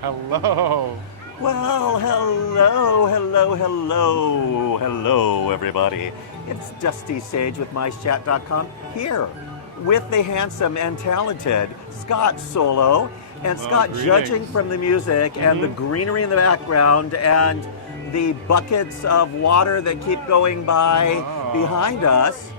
Hello. Well, hello, everybody. It's Dusty Sage with MiceChat.com here with the handsome and talented Scott Solo. And Scott, judging from the music and the greenery in the background and the buckets of water that keep going by behind us,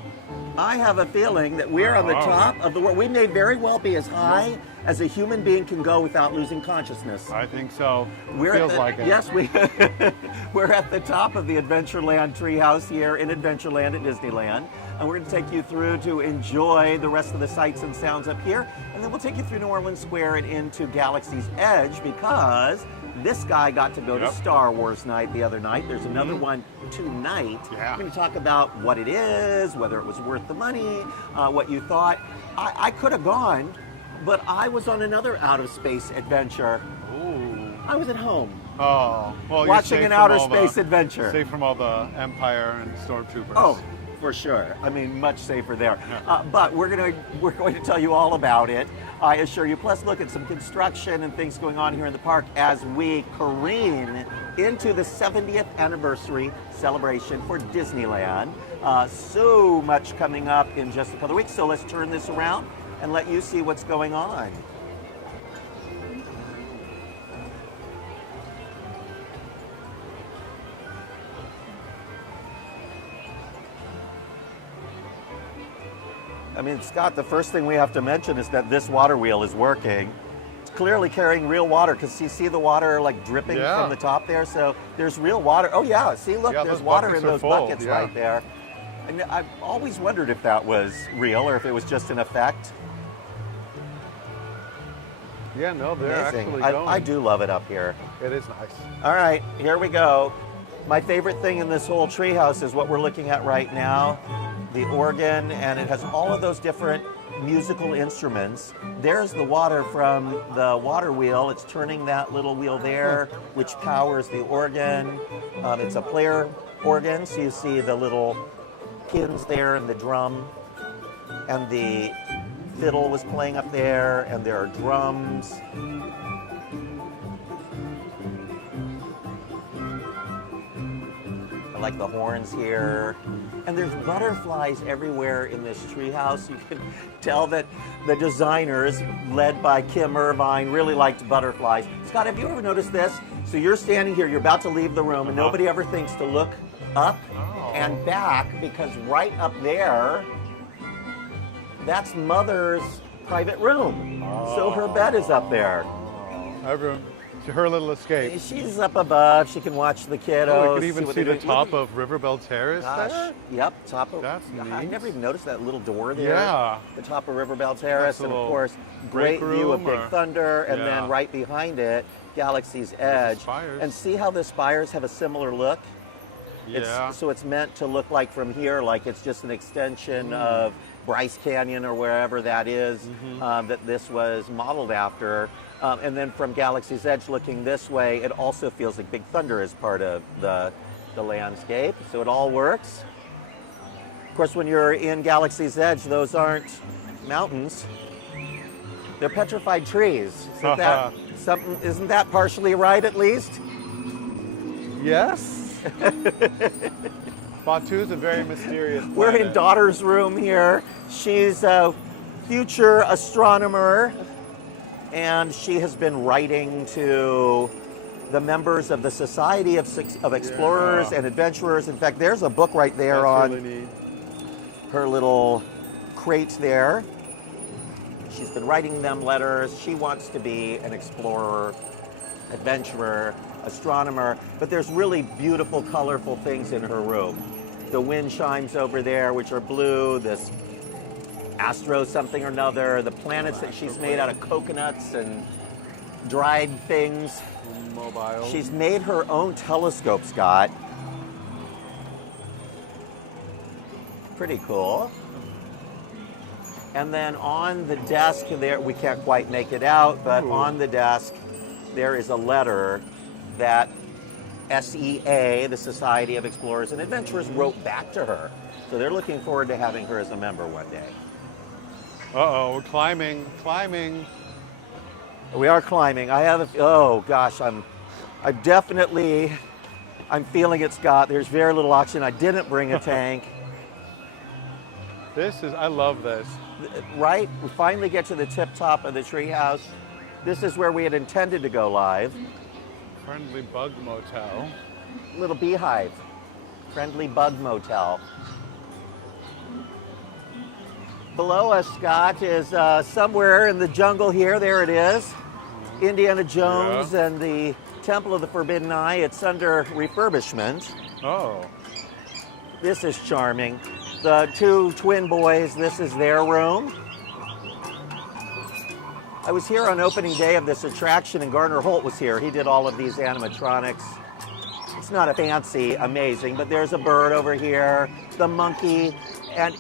I have a feeling that we're on the top of the world. We may very well be as high as a human being can go without losing consciousness. I think so. Feels like it. Yes, we're at the top of the Adventureland Treehouse here in Adventureland at Disneyland. And we're going to take you through to enjoy the rest of the sights and sounds up here. And then we'll take you through New Orleans Square and into Galaxy's Edge because this guy got to go to Star Wars night the other night. There's another one tonight. Yeah. We're going to talk about what it is, whether it was worth the money, what you thought. I could have gone, but I was on another out-of-space adventure. Ooh. I was at home. Oh, well, watching an outer space adventure. Safe from all the Empire and Stormtroopers. Oh, for sure. I mean, much safer there. But we're going to tell you all about it, I assure you. Plus, look at some construction and things going on here in the park as we careen into the 70th anniversary celebration for Disneyland. So much coming up in just a couple of weeks. So let's turn this around and let you see what's going on. I mean, Scott, the first thing we have to mention is that this water wheel is working. It's clearly carrying real water because you see the water like dripping from the top there. So there's real water. Oh yeah, see, look, there's water in those buckets right there. And I've always wondered if that was real or if it was just an effect. Yeah, no, they're actually going. I do love it up here. It is nice. All right, here we go. My favorite thing in this whole treehouse is what we're looking at right now. The organ, and it has all of those different musical instruments. There's the water from the water wheel. It's turning that little wheel there, which powers the organ. It's a player organ, so you see the little pins there and the drum. And the fiddle was playing up there, and there are drums. I like the horns here. And there's butterflies everywhere in this treehouse. You can tell that the designers, led by Kim Irvine, really liked butterflies. Scott, have you ever noticed this? So you're standing here, you're about to leave the room, and nobody ever thinks to look up and back because right up there, that's Mother's private room. So her bed is up there. Her little escape. She's up above. She can watch the kiddos. Oh, we can even see the top of Riverbell Terrace there? Yep, top of. That's neat. I never even noticed that little door there. Yeah. The top of Riverbell Terrace, and of course, great view of Big Thunder, and then right behind it, Galaxy's Edge. And see how the spires have a similar look? Yeah. So it's meant to look like from here, like it's just an extension of Bryce Canyon or wherever that is that this was modeled after. And then from Galaxy's Edge looking this way, it also feels like Big Thunder is part of the landscape. So it all works. Of course, when you're in Galaxy's Edge, those aren't mountains. They're petrified trees. Isn't that partially right, at least? Yes. Batu is a very mysterious planet. We're in Daughter's room here. She's a future astronomer, and she has been writing to the members of the Society of Explorers and Adventurers. In fact, there's a book right there on her little crate there. She's been writing them letters. She wants to be an explorer, adventurer, astronomer, but there's really beautiful, colorful things in her room. The wind chimes over there, which are blue, this astro something or another, the planets that she's made out of coconuts and dried things. Mobile. She's made her own telescope, Scott. Pretty cool. And then on the desk there, we can't quite make it out, but on the desk there is a letter that SEA, the Society of Explorers and Adventurers, wrote back to her. So they're looking forward to having her as a member one day. Uh-oh, we're climbing. We are climbing. I have oh gosh, I'm feeling it, Scott. There's very little oxygen. I didn't bring a tank. I love this. Right? We finally get to the tip top of the treehouse. This is where we had intended to go live. Friendly bug motel. Little beehive. Friendly bug motel. Below us, Scott, is somewhere in the jungle here. There it is. Indiana Jones and the Temple of the Forbidden Eye. It's under refurbishment. Oh. This is charming. The two twin boys, this is their room. I was here on opening day of this attraction, and Garner Holt was here. He did all of these animatronics. It's not a fancy, amazing, but there's a bird over here, the monkey, and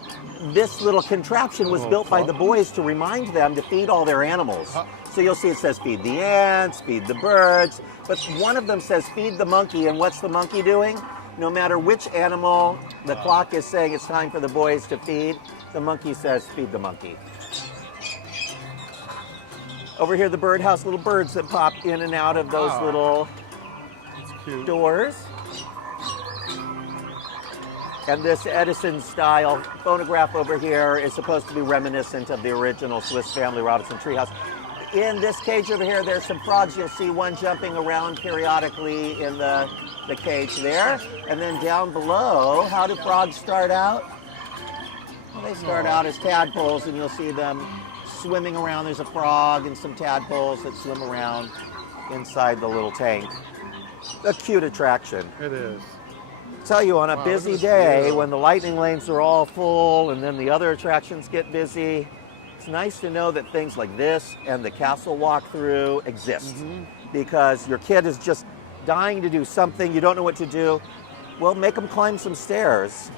this little contraption was built by the boys to remind them to feed all their animals. So you'll see it says feed the ants, feed the birds, but one of them says feed the monkey, and what's the monkey doing? No matter which animal the clock is saying it's time for the boys to feed, the monkey says feed the monkey. Over here, the birdhouse, little birds that pop in and out of those little doors. And this Edison-style phonograph over here is supposed to be reminiscent of the original Swiss Family Robinson Treehouse. In this cage over here, there's some frogs. You'll see one jumping around periodically in the cage there. And then down below, how do frogs start out? Well, they start out as tadpoles, and you'll see them swimming around. There's a frog and some tadpoles that swim around inside the little tank. A cute attraction. It is. Tell you, on a busy day, when the lightning lanes are all full and then the other attractions get busy, it's nice to know that things like this and the castle walkthrough exist. Because your kid is just dying to do something, you don't know what to do. Well, make them climb some stairs.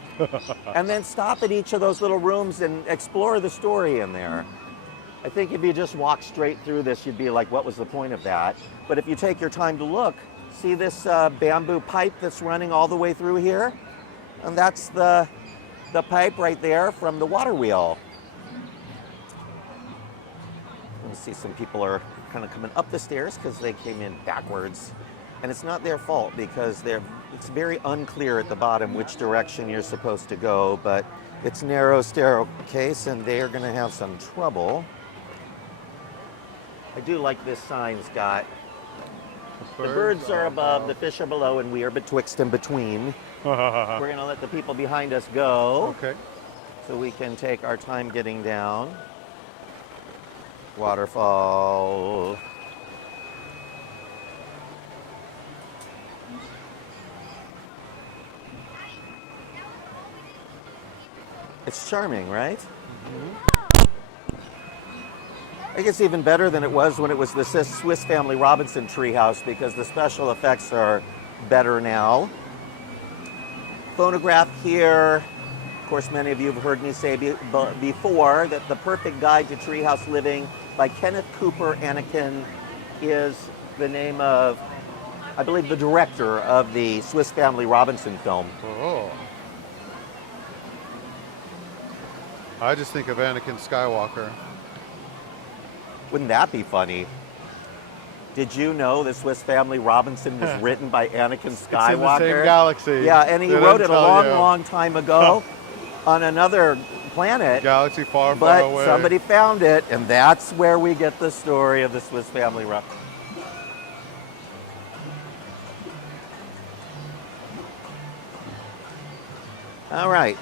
And then stop at each of those little rooms and explore the story in there. I think if you just walk straight through this, you'd be like, what was the point of that? But if you take your time to look, see this bamboo pipe that's running all the way through here? And that's the pipe right there from the water wheel. You see some people are kind of coming up the stairs because they came in backwards. And it's not their fault because it's very unclear at the bottom which direction you're supposed to go, but it's narrow staircase and they are going to have some trouble. I do like this sign, Scott. The birds are above, the fish are below, and we are betwixt and between. We're going to let the people behind us go. Okay. So we can take our time getting down. Waterfall. It's charming, right? I think it's even better than it was when it was the Swiss Family Robinson Treehouse because the special effects are better now. Phonograph here. Of course, many of you have heard me say before that The Perfect Guide to Treehouse Living by Kenneth Cooper Anakin is the name of, I believe, the director of the Swiss Family Robinson film. Oh. I just think of Anakin Skywalker. Wouldn't that be funny? Did you know the Swiss Family Robinson was written by Anakin Skywalker? It's in the same galaxy. Yeah, and he wrote it a long time ago on another planet. Galaxy far, but far away. Somebody found it, and that's where we get the story of the Swiss Family Robinson. All right.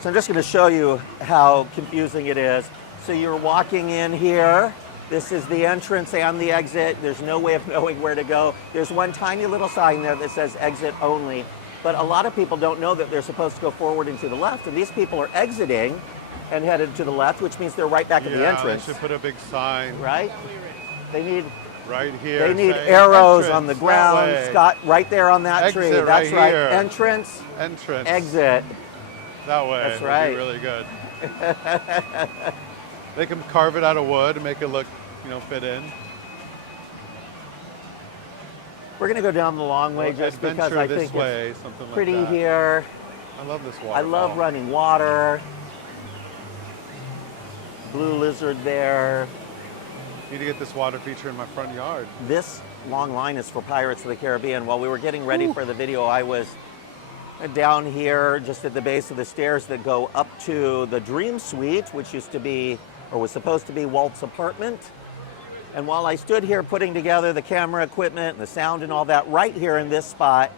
So I'm just going to show you how confusing it is. So you're walking in here. This is the entrance and the exit. There's no way of knowing where to go. There's one tiny little sign there that says exit only. But a lot of people don't know that they're supposed to go forward and to the left. And these people are exiting and headed to the left, which means they're right back at the entrance. They should put a big sign. Right? They need right here. They need arrows entrance, on the ground. Scott, right there on that exit tree. That's right. Here. Entrance. Exit. That way. That's right. Would be really good. They can carve it out of wood and make it look, fit in. We're going to go down the long way just because I think it's pretty here. I love this water. I love running water. Blue lizard there. Need to get this water feature in my front yard. This long line is for Pirates of the Caribbean. While we were getting ready for the video, I was down here just at the base of the stairs that go up to the Dream Suite, which used to be, or was supposed to be, Walt's apartment. And while I stood here putting together the camera equipment and the sound and all that right here in this spot,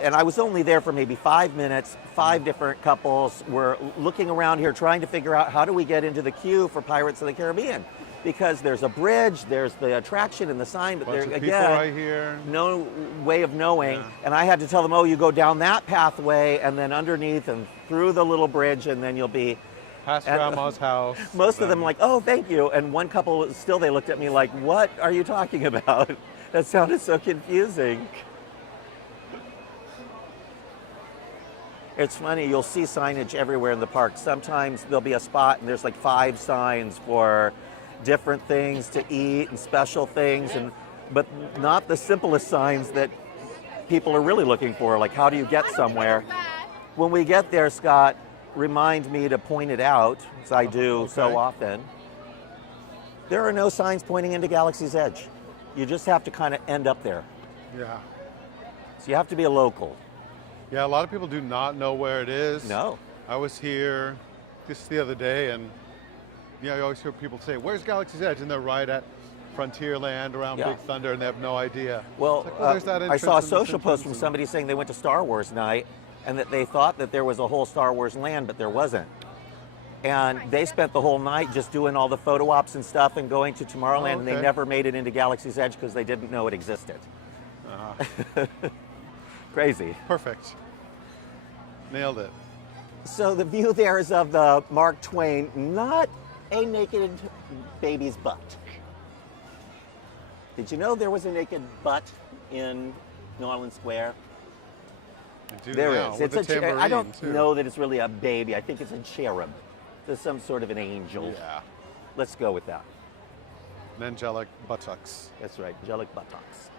and I was only there for maybe 5 minutes, 5 different couples were looking around here trying to figure out how do we get into the queue for Pirates of the Caribbean. Because there's a bridge, there's the attraction and the sign, but there again, right here. No way of knowing. Yeah. And I had to tell them, oh, you go down that pathway and then underneath and through the little bridge, and then you'll be past Grandma's house. Most of them like, oh, thank you. And one couple still, they looked at me like, what are you talking about? That sounded so confusing. It's funny, you'll see signage everywhere in the park. Sometimes there'll be a spot and there's like 5 signs for different things to eat and special things, but not the simplest signs that people are really looking for, like how do you get somewhere. When we get there, Scott, remind me to point it out, as I do so often. There are no signs pointing into Galaxy's Edge. You just have to kind of end up there. Yeah. So you have to be a local. Yeah, a lot of people do not know where it is. No. I was here just the other day, and you always hear people say, where's Galaxy's Edge? And they're right at Frontierland around Big Thunder, and they have no idea. Well, like, well, there's that I saw a entrance and this social post from entrance somebody saying they went to Star Wars night and that they thought that there was a whole Star Wars land, but there wasn't. And they spent the whole night just doing all the photo ops and stuff and going to Tomorrowland, and they never made it into Galaxy's Edge because they didn't know it existed. Crazy. Perfect. Nailed it. So the view there is of the Mark Twain, not a naked baby's butt. Did you know there was a naked butt in New Orleans Square? There is. It's I don't know that it's really a baby. I think it's a cherub. There's some sort of an angel. Yeah. Let's go with that. An angelic buttocks. That's right, angelic buttocks.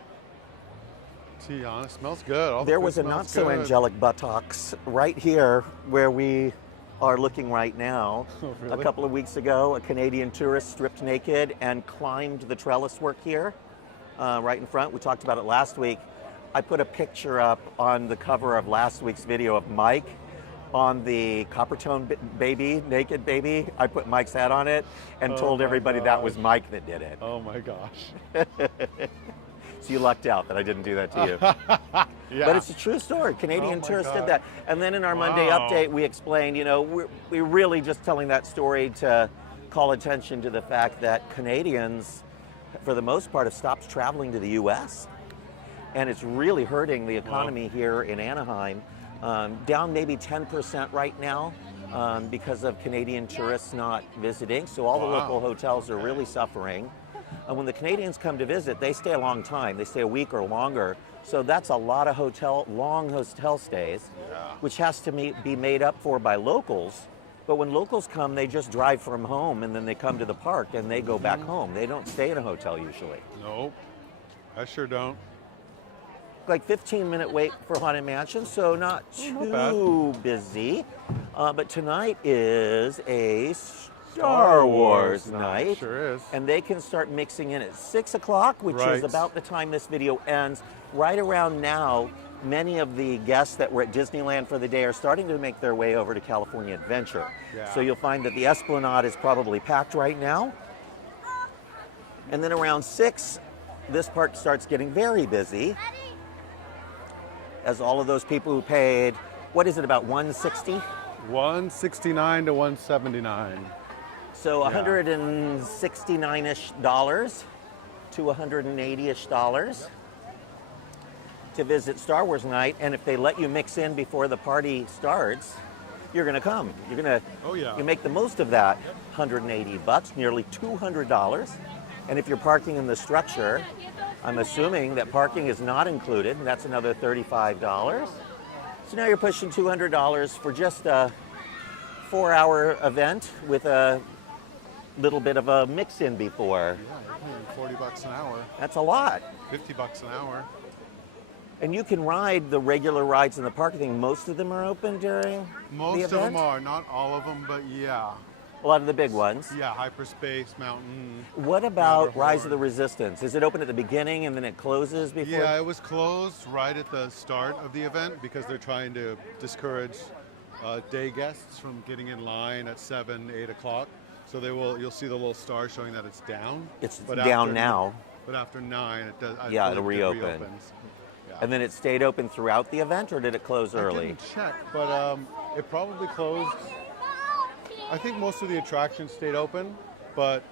Tiana, smells good. All there was a not so angelic buttocks right here where we are looking right now. Oh, really? A couple of weeks ago, a Canadian tourist stripped naked and climbed the trellis work here, right in front. We talked about it last week. I put a picture up on the cover of last week's video of Mike on the Coppertone baby, naked baby. I put Mike's hat on it and told everybody that was Mike that did it. Oh my gosh. So you lucked out that I didn't do that to you. Yeah. But it's a true story. Canadian tourists did that. And then in our Monday update, we explained, you know, we're really just telling that story to call attention to the fact that Canadians, for the most part, have stopped traveling to the U.S. And it's really hurting the economy here in Anaheim. Down maybe 10% right now because of Canadian tourists not visiting. So all the local hotels are really suffering. And when the Canadians come to visit, they stay a long time. They stay a week or longer. So that's a lot of long hotel stays, which has to be made up for by locals. But when locals come, they just drive from home and then they come to the park and they go back home. They don't stay in a hotel usually. Nope, I sure don't. Like 15-minute wait for Haunted Mansion, so not too busy. But tonight is a Star Wars night. Sure is. And they can start mixing in at 6 o'clock, which is about the time this video ends. Right around now, many of the guests that were at Disneyland for the day are starting to make their way over to California Adventure. Yeah. So you'll find that the Esplanade is probably packed right now. And then around 6, this park starts getting very busy, as all of those people who paid, what is it, about $160? $169 to $179. So $169-ish to $180-ish to visit Star Wars night. And if they let you mix in before the party starts, you're going to come. You're going to you make the most of that $180, nearly $200. And if you're parking in the structure, I'm assuming that parking is not included, and that's another $35. So now you're pushing $200 for just a 4-hour event with a little bit of a mix-in before. Yeah, you're paying $40 an hour. That's a lot. $50 an hour. And you can ride the regular rides in the park. I think most of them are open during the event. Most of them are, not all of them, but yeah. A lot of the big ones. Yeah, Hyperspace Mountain. What about Matterhorn. Rise of the Resistance? Is it open at the beginning and then it closes before? Yeah, it was closed right at the start of the event because they're trying to discourage day guests from getting in line at 7, 8 o'clock. So you'll see the little star showing that it's down. It's But down after- now. But after 9, it does. Yeah, I it'll believe it reopen. reopens. Yeah. And then it stayed open throughout the event, or did it close I early? didn't check, but it probably closed. I think most of the attractions stayed open, but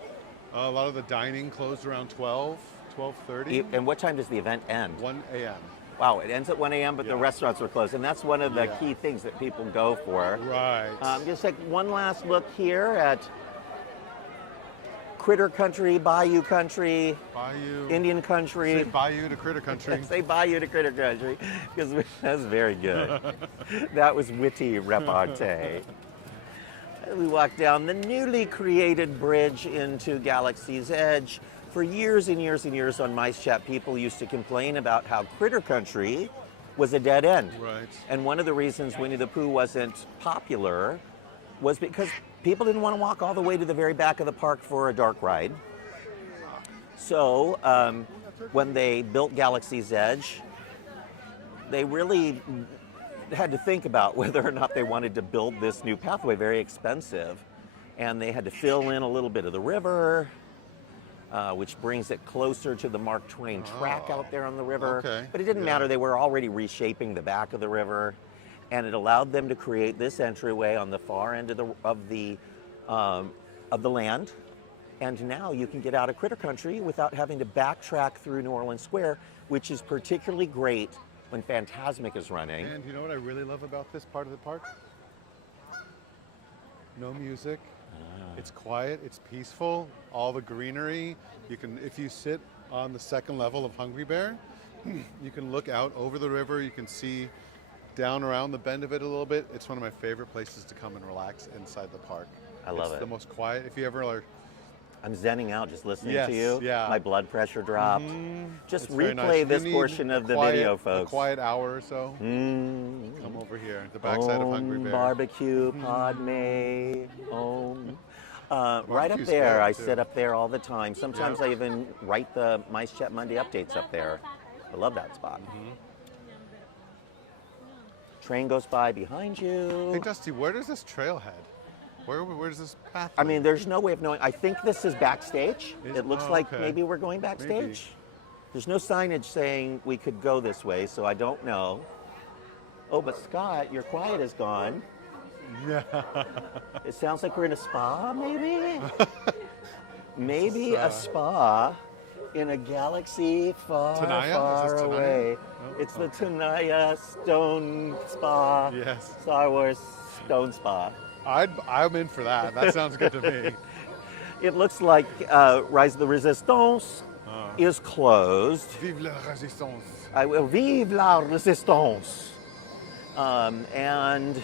a lot of the dining closed around 12, 12:30, And what time does the event end? 1 a.m. Wow, it ends at 1 a.m., but the Yeah. restaurants are closed. And that's one of the Yeah. key things that people go for. Right. Just like one last look here at Critter Country, Bayou Country, Bayou. Indian Country. Say Bayou to Critter Country. Say Bayou to Critter Country, because that's very good. That was witty repartee. We walked down the newly created bridge into Galaxy's Edge. For years and years and years on MiceChat, people used to complain about how Critter Country was a dead end. Right. And one of the reasons Winnie the Pooh wasn't popular was because people didn't want to walk all the way to the very back of the park for a dark ride. So when they built Galaxy's Edge, they really had to think about whether or not they wanted to build this new pathway, very expensive. And they had to fill in a little bit of the river, which brings it closer to the Mark Twain track out there on the river. Okay. But it didn't Yeah. matter, they were already reshaping the back of the river. And it allowed them to create this entryway on the far end of the land. And now you can get out of Critter Country without having to backtrack through New Orleans Square, which is particularly great when Fantasmic is running. And you know what I really love about this part of the park? No music. It's quiet. It's peaceful. All the greenery. You can, if you sit on the second level of Hungry Bear, you can look out over the river. You can see down around the bend of it a little bit. It's one of my favorite places to come and relax inside the park. I love It's it. the most quiet. If you ever are, I'm zenning out just listening Yes, to you. yeah. My blood pressure dropped. Just it's very replay nice. You this need portion a of the quiet- video, A folks. quiet hour or so. Mm. Come over here, the backside of Hungry Bear. Barbecue, Padme, Om. Right up Barbecue's there, good, I too. sit up there all the time. Sometimes Yeah. I even write the MiceChat Monday updates up there. I love that spot. Train goes by behind you. Hey Dusty, where does this trail head? Where does this path I lead? mean, there's no way of knowing. I think this is backstage. Is- It looks oh, like okay. maybe we're going backstage. Maybe. There's no signage saying we could go this way, so I don't know. Oh, but Scott, your quiet is gone. Yeah. It sounds like we're in a spa, maybe? Maybe a It's, spa in a galaxy far, Tenaya? Is far this Tenaya? away. Oh, It's the Tenaya Stone Spa. Yes. Star Wars Stone Spa. I'm in for that. That sounds good to me. It looks like Rise of the Resistance is closed. Vive la résistance. I will vive la resistance. And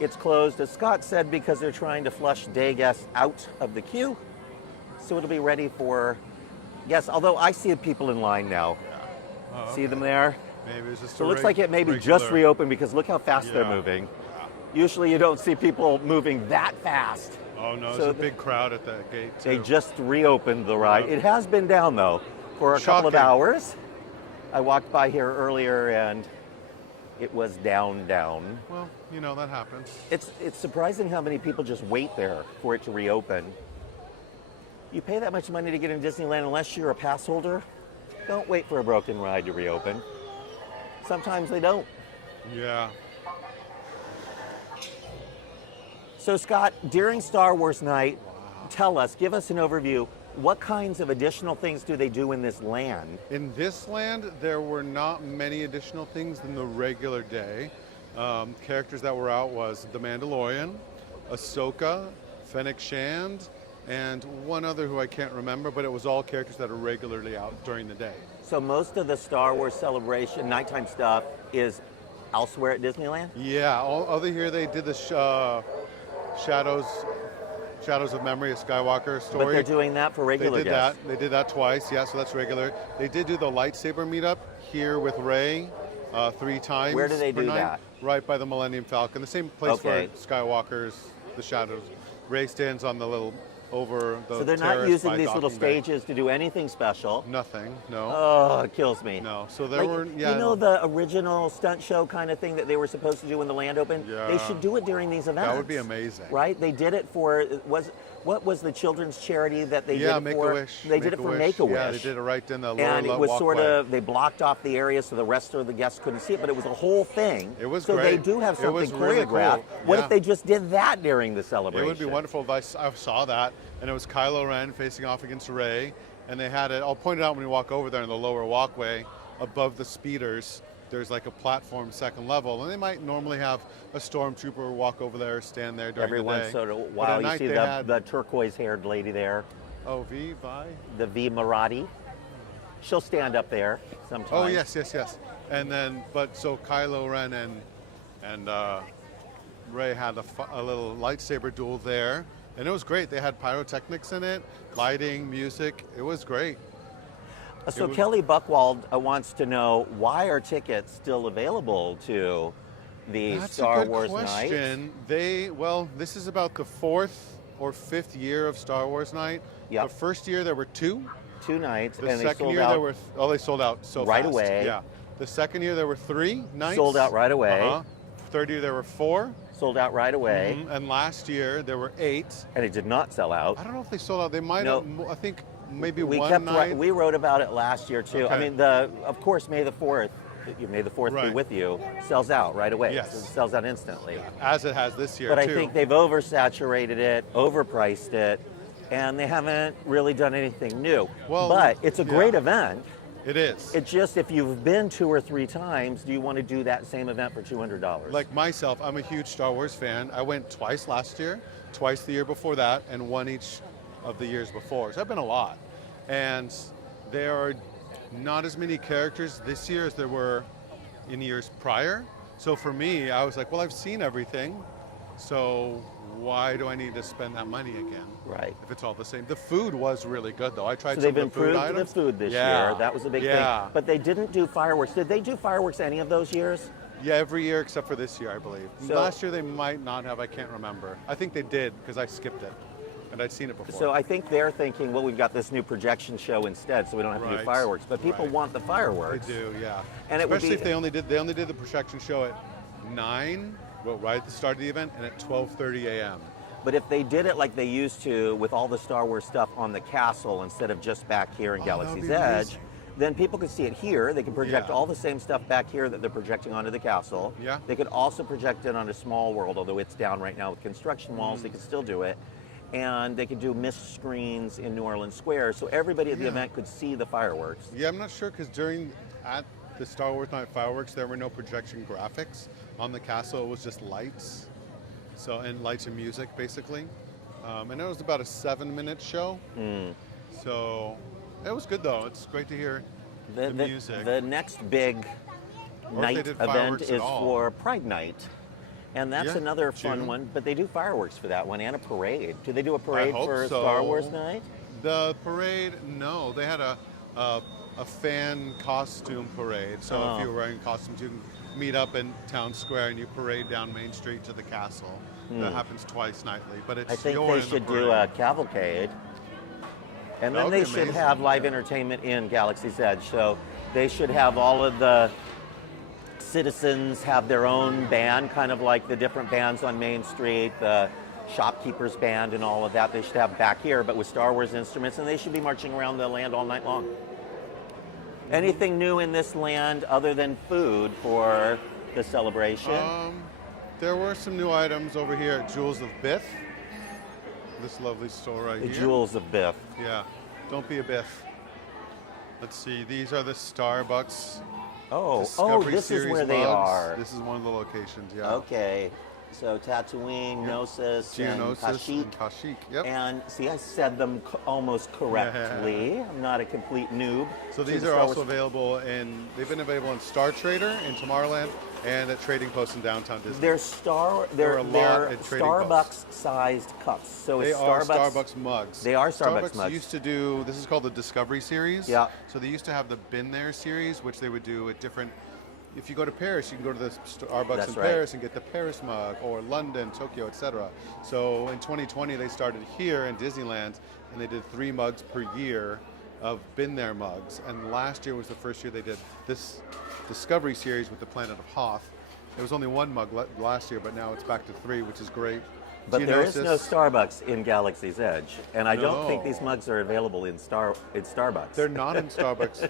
it's closed, as Scott said, because they're trying to flush day guests out of the queue. So it'll be ready for guests. Although I see people in line now. Oh, See them there? maybe it's just So a it looks like it maybe just regular- reopened because look how fast they're Yeah. moving. Usually you don't see people moving that fast. Oh no, So there's a the- big crowd at the gate too. They just reopened the ride. Yeah. It has been down though for a couple of Shocking. hours. I walked by here earlier and it was down. Well, you know, that happens. It's surprising how many people just wait there for it to reopen. You pay that much money to get in Disneyland unless you're a pass holder. Don't wait for a broken ride to reopen. Sometimes they don't. Yeah. So Scott, during Star Wars night, tell us, give us an overview. What kinds of additional things do they do in this land? In this land, there were not many additional things than the regular day. Characters that were out was The Mandalorian, Ahsoka, Fennec Shand, and one other who I can't remember, but it was all characters that are regularly out during the day. So most of the Star Wars celebration nighttime stuff is elsewhere at Disneyland? Yeah, over here they did the Shadows of Memory, a Skywalker story. But they're doing that for regular They did guests. that. They did that twice. Yeah, so that's regular. They did do the lightsaber meetup here with Rey 3 times. Where do they per do night, that? Right by the Millennium Falcon, the same place Okay. where Skywalker's the Shadows Rey stands on the little over the So they're not terrace using by these little Docking Bay. stages to do anything special. Nothing. No. Oh, it kills me. No. So there Like, were. Yeah. You know the original stunt show kind of thing that they were supposed to do when the land opened? Yeah. They should do it during these events. That would be amazing. Right? They did it for, what was the children's charity that they did it for? Make-A-Wish. They did it for Make-A-Wish. Yeah, they did it right in the lower And it was sort walkway. of, they blocked off the area so the rest of the guests couldn't see it, but it was a whole thing. It was so great. they do have It something was really choreographed. cool. What Yeah. if they just did that during the celebration? It would be wonderful if I saw that, and it was Kylo Ren facing off against Rey, and they had it. I'll point it out when you walk over there in the lower walkway, above the speeders. There's like a platform second level, and they might normally have a stormtrooper walk over there, stand there during Every the once day. in a But while, at you night see they had- the turquoise-haired lady there, Oh, Vi? the V Marathi. She'll stand up there sometimes. Oh, yes. And then, but so Kylo Ren and Rey had a little lightsaber duel there, and it was great. They had pyrotechnics in it, lighting, music. It was great. So was- Kelly Buchwald wants to know, why are tickets still available to the That's Star a good Wars night? question. This is about the 4th or 5th year of Star Wars night. Yep. The first year there were 2. 2 nights, The and they second sold year out. there were they sold out so Right fast. away. Yeah. The second year there were 3 nights. Sold out right away. Uh-huh. Third year there were 4. Sold out right away, And last year there were 8. and it did not sell out. I don't know if they sold out. They might No. have. I think maybe We one kept night. we wrote about it last year too. I Okay. mean, of course, May the 4th be Right. with you, sells out right away. Yes. It sells out instantly. as it has this year But I too. think they've oversaturated it, overpriced it, and they haven't really done anything new. Well, but it's a great yeah. event. It is. It's just, if you've been 2 or 3 times, do you want to do that same event for $200? Like myself, I'm a huge Star Wars fan. I went twice last year, twice the year before that, and one each of the years before. So I've been a lot. And there are not as many characters this year as there were in years prior. So for me, I was like, well, I've seen everything. So why do I need to spend that money again? Right. If it's all the same. The food was really good though. I tried So some they've of the food improved the items. food this Yeah. year. That was a big Yeah. thing. But they didn't do fireworks. Did they do fireworks any of those years? Yeah, every year except for this year, I believe. So- Last year they might not have, I can't remember. I think they did because I skipped it and I'd seen it before. So I think they're thinking, well, we've got this new projection show instead, so we don't have to do Right. fireworks. But people Right. want the fireworks. They do, yeah. And it would especially be- if they only did the projection show at 9, well, right at the start of the event, and at 12:30 a.m. But if they did it like they used to with all the Star Wars stuff on the castle instead of just back here in Oh, that would Galaxy's be Edge, amazing. then people could see it here. They can project Yeah. all the same stuff back here that they're projecting onto the castle. Yeah. They could also project it on a small world, although it's down right now with construction walls. They could still do it. And they could do mist screens in New Orleans Square, so everybody at the Yeah. event could see the fireworks. Yeah, I'm not sure because at the Star Wars Night fireworks, there were no projection graphics on the castle. It was just lights, and lights and music basically. And it was about a 7-minute show. So it was good though. It's great to hear the music. The next big Or if they night did event fireworks at is all. for Pride Night. And that's Yeah, another fun June. one, but they do fireworks for that one and a parade. Do they do a parade hope for so. Star Wars Night? The parade, no. They had a fan costume parade. So Oh. if you were wearing costumes, you can meet up in Town Square and you parade down Main Street to the castle. That happens twice nightly. But it's I think you're they in the should do a parade. cavalcade. And That then would they be should amazing. have live entertainment in Galaxy's Edge. So they should have all of the citizens have their own band, kind of like the different bands on Main Street, the shopkeepers band and all of that. They should have back here, but with Star Wars instruments, and they should be marching around the land all night long. Anything new in this land other than food for the celebration? There were some new items over here at Jewels of Biff. This lovely store right The here. Jewels of Biff. Yeah, don't be a Biff. Let's see, these are the Starbucks Oh, Discovery this Series is where they mugs. are. This is one of the locations, yeah. Okay, so Tatooine, Gnosis, and Geonosis Kashyyyk. and Kashyyyk, yep. And see, I said them almost correctly. I'm not a complete noob. So to these the are Star also Wars- available they've been available in Star Trader in Tomorrowland and at Trading Post in downtown Disney. They're There are a lot at Trading Post. Starbucks-sized cups. So They it's are Starbucks. Starbucks mugs. They are Starbucks mugs. used to do, this is called the Discovery Series. Yeah. So they used to have the Been There series, which they would do at different if you go to Paris, you can go to the Starbucks That's in right. Paris and get the Paris mug, or London, Tokyo, etc. So in 2020, they started here in Disneyland, and they did 3 mugs per year of Been There mugs. And last year was the first year they did this Discovery series with the Planet of Hoth. There was only 1 mug last year, but now it's back to 3, which is great. But there is no Starbucks in Galaxy's Edge, and I don't think No. these mugs are available in Starbucks. They're not in Starbucks.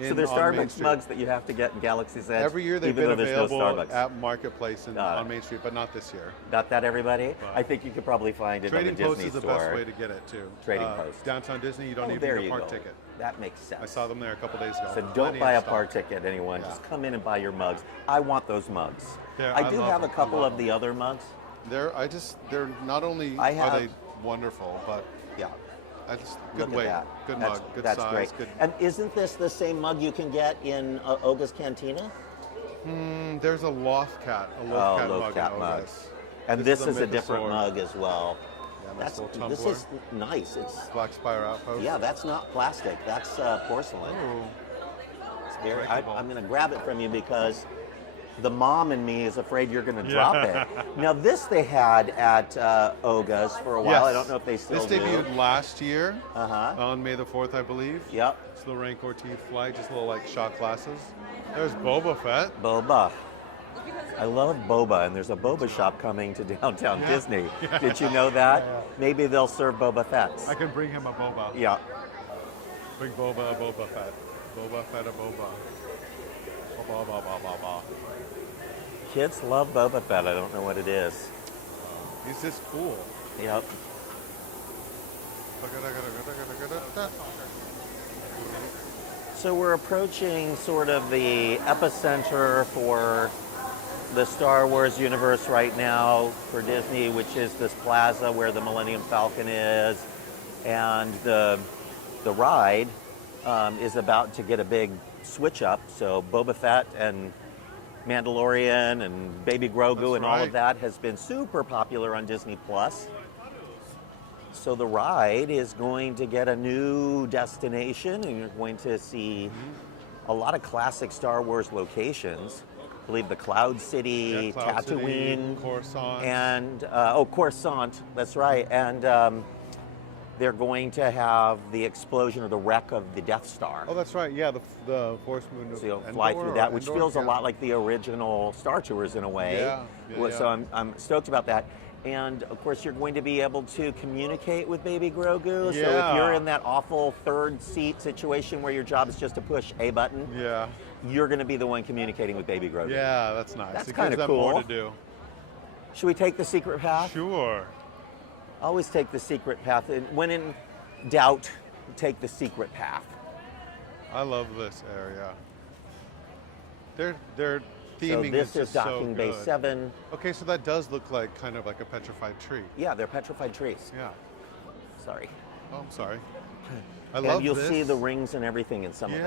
So there's on Main Starbucks Street. mugs that you have to get in Galaxy's Edge. Every year they've even been though there's available no Starbucks. at Marketplace on Main Street, but not this year. Got that, everybody? Wow. I think you could probably find it Trading at the Post Disney is the store. best way to get it too. Trading Post. Downtown Disney, you don't Oh, need there a you park go. ticket. That makes sense. I saw them there a couple days ago. So don't Plenty buy in a stock. park ticket, anyone. Yeah. Just come in and buy your mugs. I want those mugs. Yeah, I I do love have a them. I couple love of the other mugs. They're not only I are have- they wonderful, but Yeah. good Look weight, at that. good That's- mug, good that's size, great. good. And isn't this the same mug you can get in Oga's Cantina? There's a Loth Cat Loth mug. Cat in mug. Otis. And this is is a a different Mythosaur. mug as well. Yeah, nice little This tumbler. is nice. It's Black Spire Outpost. yeah, that's not plastic. That's porcelain. Ooh. It's very. breakable. I'm going to grab it from you because the mom in me is afraid you're going to Yeah. drop it. Now this they had at Oga's for a while. Yes. I don't know if they still This do. debuted last year Uh-huh. on May the 4th, I believe. Yep. It's the Rank or Teeth flight, just little like shot glasses. There's Boba Fett. Boba. I love boba, and there's a boba shop coming to downtown Yeah. Disney. Did you know that? Yeah. Maybe they'll serve Boba Fetts. I can bring him a Boba. Yeah. Bring Boba a Boba Fett. Boba Fett a Boba. Boba, Boba, Boba, Boba. Kids love Boba Fett. I don't know what it is. He's just cool. Yep. So we're approaching sort of the epicenter for the Star Wars universe right now for Disney, which is this plaza where the Millennium Falcon is, and the ride is about to get a big switch up. So Boba Fett and Mandalorian and Baby Grogu That's and all of right. that has been super popular on Disney Plus. So the ride is going to get a new destination, and you're going to see a lot of classic Star Wars locations. I believe the Cloud City, Yeah, Cloud City, Tatooine, Coruscant. and Coruscant. That's right. And they're going to have the explosion or the wreck of the Death Star. Oh, that's right. Yeah, the Force Moon. So you'll fly through that, which feels a lot like the original Star Tours in a way. Yeah, So I'm stoked about that. And of course, you're going to be able to communicate with Baby Grogu. So if Yeah. you're in that awful third seat situation where your job is just to push a button, Yeah, you're going to be the one communicating with Baby Grogu. yeah, that's nice. That's It kinda gives them cool. more to do. Should we take the secret path? Sure. Always take the secret path. And when in doubt, take the secret path. I love this area. Their So theming this is is just Docking so Bay good. 7. Okay, so that does look like kind of like a petrified tree. Yeah, they're petrified trees. Yeah. Sorry. Oh, I'm sorry. I And love you'll this. see the rings and everything in some of them.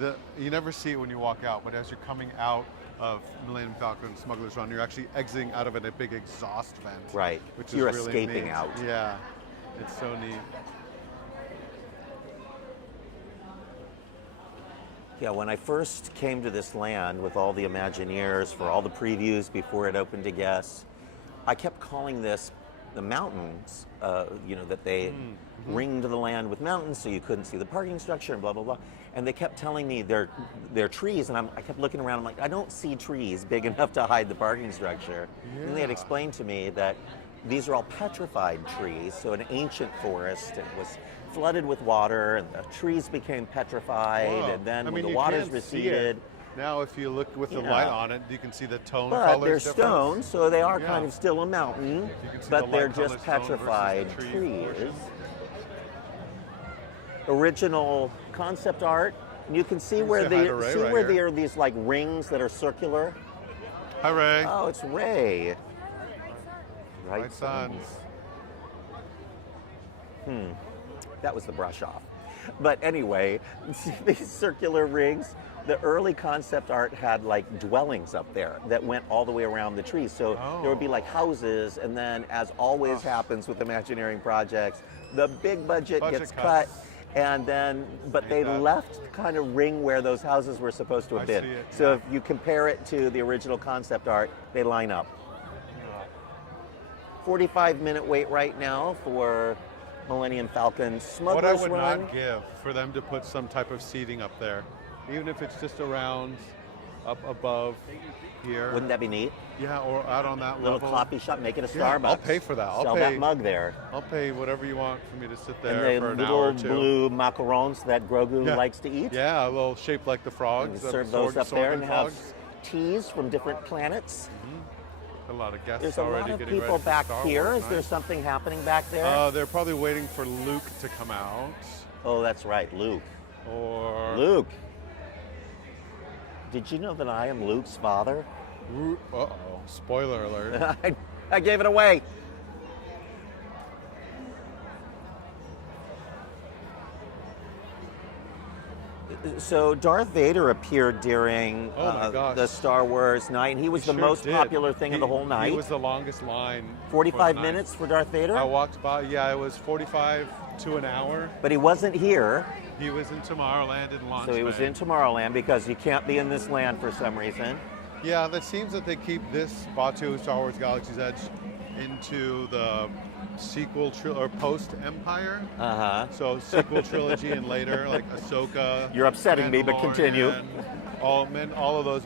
Yeah. You never see it when you walk out, but as you're coming out of Millennium Falcon Smugglers Run, you're actually exiting out of it a big exhaust vent. Right. Which You're is really escaping neat. out. Yeah. It's so neat. Yeah, when I first came to this land with all the Imagineers for all the previews before it opened to guests, I kept calling this the mountains, that they ringed the land with mountains so you couldn't see the parking structure and blah, blah, blah. And they kept telling me they're trees, and I kept looking around, I'm like, I don't see trees big enough to hide the parking structure. And they had Yeah. explained to me that these are all petrified trees, so an ancient forest, and was flooded with water, and the trees became petrified, Wow. and then I when mean, the you waters can't see it. receded. Now, if you look with the Yeah. light on it, you can see the tone But colors they're difference. stone, so they are Yeah. kind of still a mountain, You can see but the they're light just colored stone versus the petrified tree trees. portion. Original concept art. You can see can where say hi to Ray right here. there are these like rings that are circular. Hi, Ray. Oh, it's Ray. Right Sons. That was the brush off. But anyway, these circular rings, the early concept art had like dwellings up there that went all the way around the trees. So there would be like houses, and then as always happens with Imagineering projects, the big budget Budget gets cuts. cut, And then, but they left kind of ring where those houses were supposed to have been. See it, So yeah. if you compare it to the original concept art, they line up. 45-minute wait right now for Millennium Falcon What I Smugglers would Run. not give for them to put some type of seating up there, even if it's just around up above here. Wouldn't that be neat? Yeah, or out on that Little level. coffee shop, make it a Yeah, Starbucks. I'll pay for that. I'll Sell pay that mug there. I'll pay whatever you want for me to sit And there the for an hour or little two. blue macarons that Grogu Yeah. likes to eat. Yeah, a little shaped like the You frogs. can the serve those up there and Sorgan have frogs. teas from different planets. A lot of guests There's a already lot of getting people ready for back Star here. Wars Is there night. something happening back there? They're probably waiting for Luke to come out. Oh, that's right, Luke. Or Luke. Did you know that I am Luke's father? Uh-oh, spoiler alert. I gave it away. So Darth Vader appeared during Oh my gosh. the Star Wars night, and he was the Sure most did. popular thing of the whole night. He was the longest line. 45 for the night. minutes for Darth Vader, I walked by, yeah, it was 45 to an hour. but he wasn't here. He was in Tomorrowland in launch. So he was in Tomorrowland because you can't be in this land for some reason. Yeah, that seems that they keep this Batuu Star Wars Galaxy's Edge into the sequel or post-Empire. Uh-huh. So sequel trilogy and later, like Ahsoka. You're upsetting me, but continue. Mandalorian, all of those,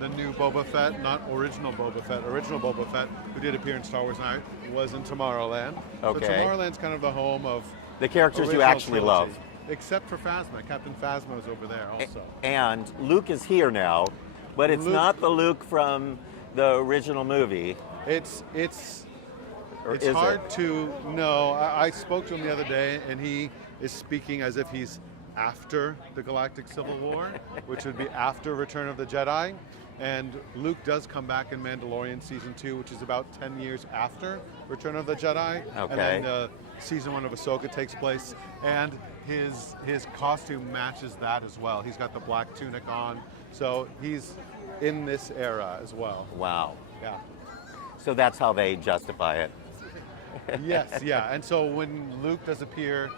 the new Boba Fett, not original Boba Fett, original Boba Fett, who did appear in Star Wars Night, was in Tomorrowland. Okay. So Tomorrowland's kind of the home of The characters you original actually trilogy. love. Except for Phasma. Captain Phasma is over there also. And Luke is here now, but it's Luke- not the Luke from the original movie. It's Or it's is hard it? to know. I spoke to him the other day, and he is speaking as if he's after the Galactic Civil War, which would be after Return of the Jedi. And Luke does come back in Mandalorian season 2, which is about 10 years after Return of the Jedi. Okay. And then season 1 of Ahsoka takes place, and his costume matches that as well. He's got the black tunic on, so he's in this era as well. Wow. Yeah. So that's how they justify it. Yes, yeah. And so when Luke does appear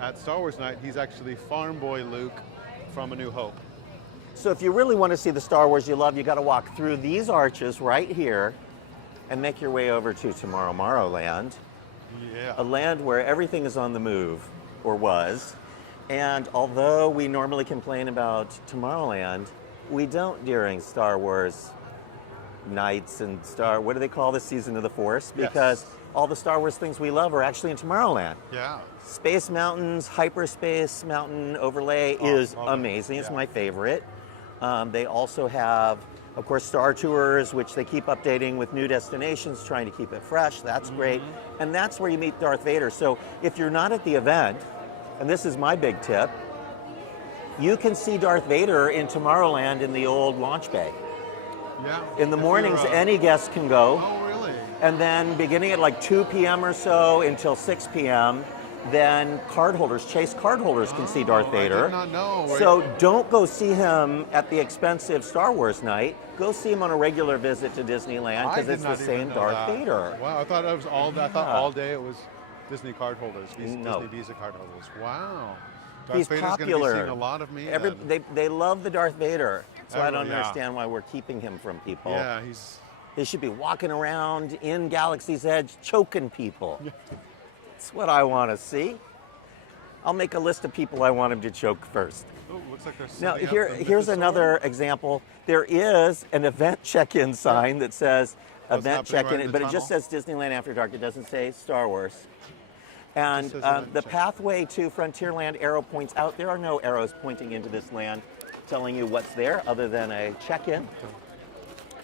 at Star Wars Night, he's actually Farm Boy Luke from A New Hope. So if you really want to see the Star Wars you love, you got to walk through these arches right here and make your way over to Tomorrowland, Yeah. a land where everything is on the move, or was. And although we normally complain about Tomorrowland, we don't during Star Wars nights and what do they call this, Season of the Force? Yes. Because all the Star Wars things we love are actually in Tomorrowland. Yeah. Space Mountains, hyperspace mountain overlay Oh, is love it. amazing. It's Yeah. my favorite. They also have, of course, Star Tours, which they keep updating with new destinations, trying to keep it fresh. That's great. And that's where you meet Darth Vader. So if you're not at the event, and this is my big tip, you can see Darth Vader in Tomorrowland in the old launch bay. Yeah. In the If mornings, you're, any guest can go. Oh, really? And then beginning at like 2 p.m. or so until 6 p.m., then Chase cardholders can see Darth Vader. I did not know. So don't go see him at the expensive Star Wars night. Go see him on a regular visit to Disneyland I because did it's the not even same know Darth that. Vader. Wow, I thought it was all. I thought Yeah. all day it was Disney card holders, No. Disney Visa card holders. Wow. Darth He's Vader's popular. Gonna be seeing a lot of me. They love the Darth Vader. So I don't Yeah. understand why we're keeping him from people. Yeah, he's. They should be walking around in Galaxy's Edge choking people. That's what I want to see. I'll make a list of people I want him to choke first. Oh, looks like they're Now, setting up here's the Mythosaur. another example. There is an event check-in sign that says What's event happening right check-in, in the but it just tunnel? says Disneyland After Dark. It doesn't say Star Wars. And says event the check-in. pathway to Frontierland arrow points out. There are no arrows pointing into this land telling you what's there other than a check-in,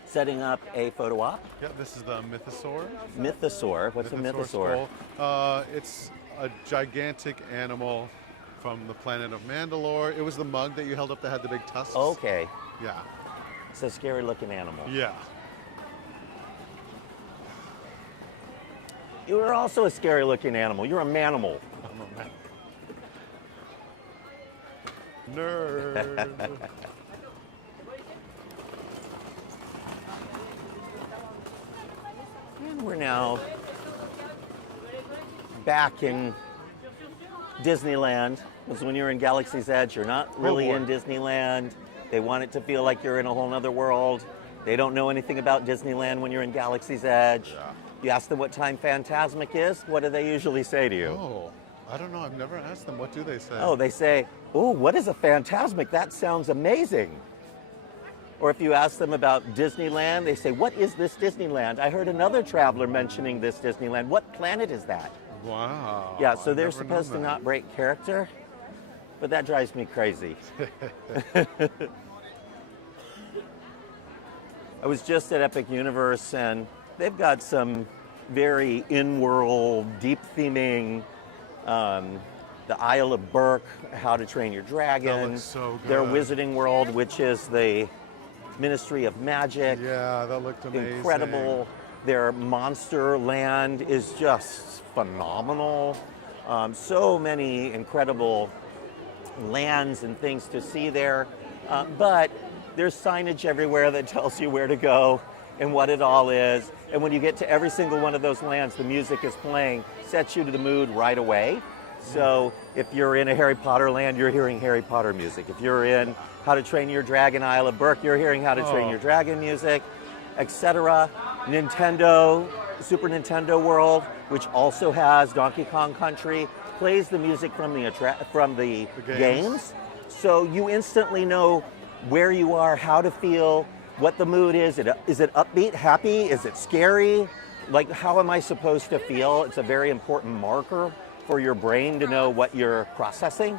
setting up a photo op. Yeah, this is the Mythosaur. Mythosaur. What's a mythosaur? skull. It's a gigantic animal from the planet of Mandalore. It was the mug that you held up that had the big tusks. Okay. Yeah. It's a scary-looking animal. Yeah. You are also a scary-looking animal. You're a manimal. I'm a nerd. And we're now back in Disneyland, because when you're in Galaxy's Edge, you're not really boy. in Disneyland. They want it to feel like you're in a whole other world. They don't know anything about Disneyland when you're in Galaxy's Edge. Yeah. You ask them what time Fantasmic is, what do they usually say to you? Oh, I don't know. I've never asked them. What do they say? Oh, they say, oh, what is a Fantasmic? That sounds amazing. Or if you ask them about Disneyland, they say, what is this Disneyland? I heard another traveler mentioning this Disneyland. What planet is that? Wow. Yeah, so I've they're never known supposed to that. not break character, but that drives me crazy. I was just at Epic Universe, and they've got some very in-world, deep theming. The Isle of Berk, How to Train Your Dragon. That looks so good. Their Wizarding World, which is the Ministry of Magic. Yeah, that looked amazing. Incredible. Their Monster Land is just phenomenal. So many incredible lands and things to see there. But there's signage everywhere that tells you where to go and what it all is. And when you get to every single one of those lands, the music is playing, sets you to the mood right away. So if you're in a Harry Potter land, you're hearing Harry Potter music. If you're in How to Train Your Dragon Isle of Berk, you're hearing How to Train Your Dragon music, etc. Nintendo, Super Nintendo World, which also has Donkey Kong Country, plays the music from the games. So you instantly know where you are, how to feel, what the mood is. Is it upbeat, happy? Is it scary? Like, how am I supposed to feel? It's a very important marker for your brain to know what you're processing.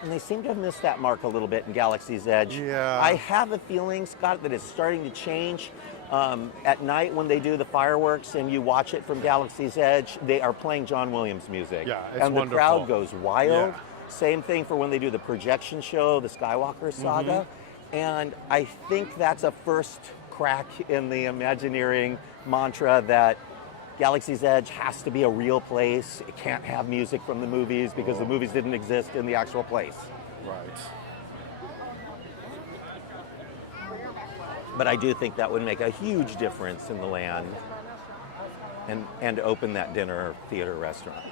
And they seem to have missed that mark a little bit in Galaxy's Edge. Yeah. I have a feeling, Scott, that it's starting to change. At night when they do the fireworks and you watch it from Galaxy's Edge, they are playing John Williams music. Yeah, it's and the wonderful. crowd goes wild. Yeah. Same thing for when they do the projection show, the Skywalker saga. And I think that's a first crack in the Imagineering mantra that Galaxy's Edge has to be a real place. It can't have music from the movies because the movies didn't exist in the actual place. Right. But I do think that would make a huge difference in the land and open that dinner theater restaurant.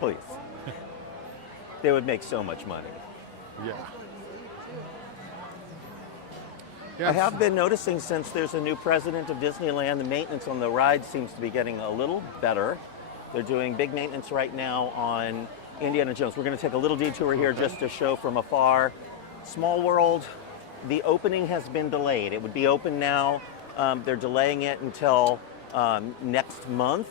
Please. They would make so much money. Yeah. I have been noticing since there's a new president of Disneyland, the maintenance on the ride seems to be getting a little better. They're doing big maintenance right now on Indiana Jones. We're going to take a little detour here just to show from afar. Small World, the opening has been delayed. It would be open now. They're delaying it until next month.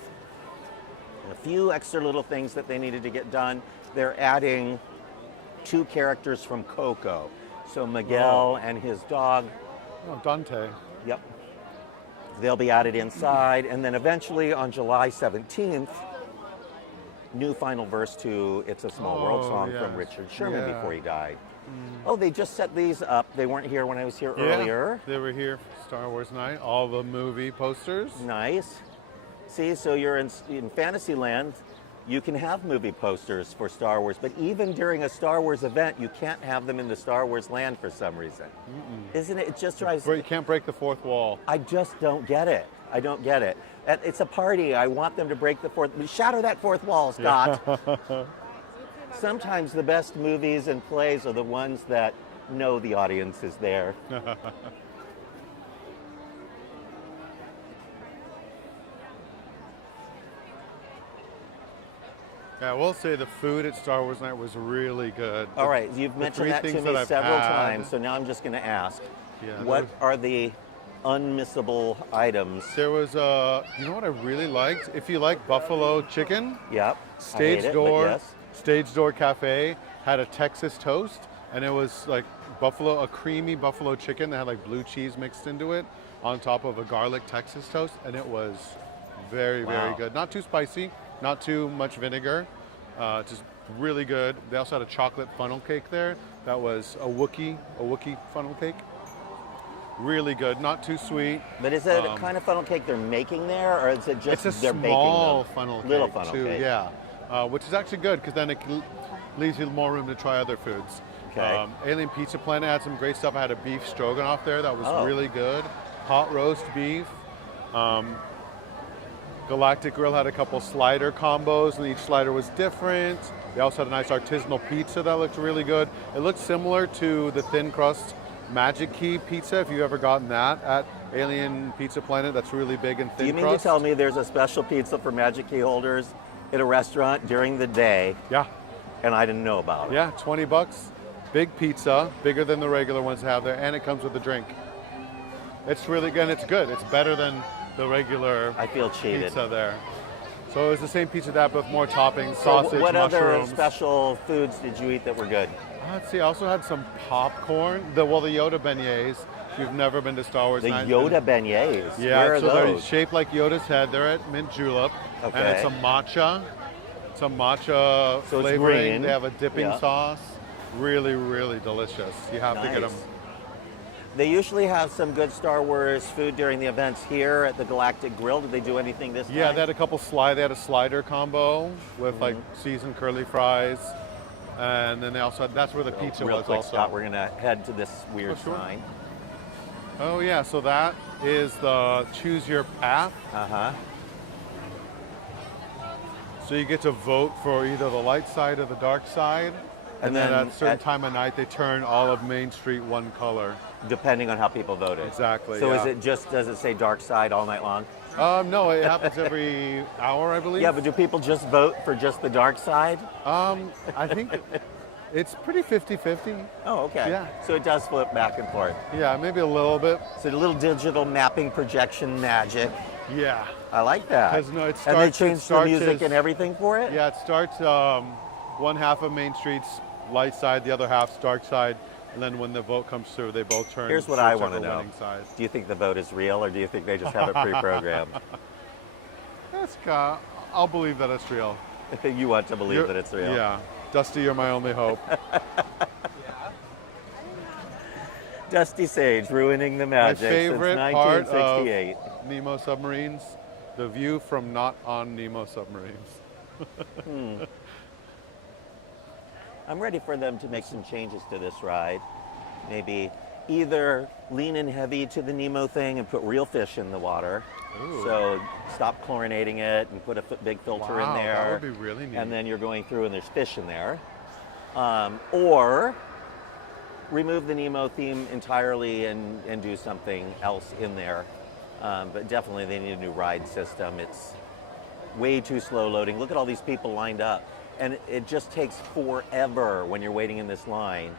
And a few extra little things that they needed to get done. They're adding 2 characters from Coco. So Miguel and his dog. Oh, Dante. Yep. They'll be added inside. And then eventually on July 17th, new final verse to It's a Small World song from yes. Richard Sherman Yeah. before he died. Oh, they just set these up. They weren't here when I was here earlier. They were here for Star Wars night. All the movie posters. Nice. See, so you're in Fantasyland. You can have movie posters for Star Wars, but even during a Star Wars event, you can't have them in the Star Wars land for some reason. Isn't it? It just drives. You can't break the fourth wall. I just don't get it. I don't get it. It's a party. I want them to break the fourth. Shatter that fourth wall, Scott. Sometimes the best movies and plays are the ones that know the audience is there. Yeah, I will say the food at Star Wars night was really good. All right, you've mentioned that to me several times, so now I'm just going to ask. What are the unmissable items? There was you know what I really liked? If you like buffalo chicken, Yep. Stage Door Cafe had a Texas toast, and it was like a creamy buffalo chicken that had like blue cheese mixed into it on top of a garlic Texas toast, and it was very, very good. Not too spicy, not too much vinegar, just really good. They also had a chocolate funnel cake there that was a Wookiee funnel cake. Really good, not too sweet. But is it a kind of funnel cake they're making there, or is it just it's a they're small baking them? funnel cake Little funnel too, cake. yeah, which is actually good because then it leaves you more room to try other foods. Okay. Alien Pizza Planet had some great stuff. I had a beef stroganoff there that was really good. Hot roast beef. Galactic Grill had a couple slider combos, and each slider was different. They also had a nice artisanal pizza that looked really good. It looked similar to the thin crust Magic Key pizza, if you've ever gotten that at Alien Pizza Planet. That's really big and thin crust. Do you mean to tell me there's a special pizza for Magic Key holders at a restaurant during the day? Yeah. And I didn't know about it. Yeah, 20 bucks. Big pizza, bigger than the regular ones they have there, and it comes with a drink. It's really good, and it's good. It's better than the regular I feel cheated. pizza there. So it was the same pizza that with more toppings, sausage, what mushrooms. other special foods did you eat that were good? Let's see, I also had some popcorn. The Yoda beignets. If you've never been to Star Wars. The Yoda beignets. Yeah, Where are so they're those? shaped like Yoda's head. They're at Mint Julep. Okay. And it's a matcha. It's a matcha So it's flavoring. green. They have a dipping Yeah. sauce. Really, really delicious. You have to get them. They usually have some good Star Wars food during the events here at the Galactic Grill. Did they do anything this time? Yeah, they had a couple they had a slider combo with like seasoned curly fries. And then they also had, that's where the pizza Real was quick, also. Scott, we're going to head to this weird Oh, sure. sign. Oh yeah, so that is the choose your path. Uh-huh. So you get to vote for either the light side or the dark side. And then at a certain time of night, they turn all of Main Street one color. Depending on how people voted. Exactly, So yeah. is it just, does it say dark side all night long? No, it happens every hour, I believe. Yeah, but do people just vote for just the dark side? I think it's pretty 50-50. Oh, okay. Yeah. So it does flip back and forth. Yeah, maybe a little bit. So the little digital mapping projection magic. Yeah. I like that. 'Cause, no, it and they starts- it changed the starts music as- and everything for it? Yeah, it starts one half of Main Street's light side, the other half's dark side, and then when the vote comes through, they both turn. Here's what I want to whichever know. winning side. Do you think the vote is real, or do you think they just have it pre-programmed? I'll believe that it's real. You want to believe that it's real. Yeah. Dusty, you're my only hope. Dusty Sage ruining the My magic favorite since part 1968. of Nemo submarines, the view from not on Nemo submarines. I'm ready for them to make some changes to this ride. Maybe either lean in heavy to the Nemo thing and put real fish in the water. Ooh. So stop chlorinating it and put a big filter in Wow, there. that would be really neat. And then you're going through and there's fish in there. Or remove the Nemo theme entirely and do something else in there. But definitely they need a new ride system. It's way too slow loading. Look at all these people lined up. And it just takes forever when you're waiting in this line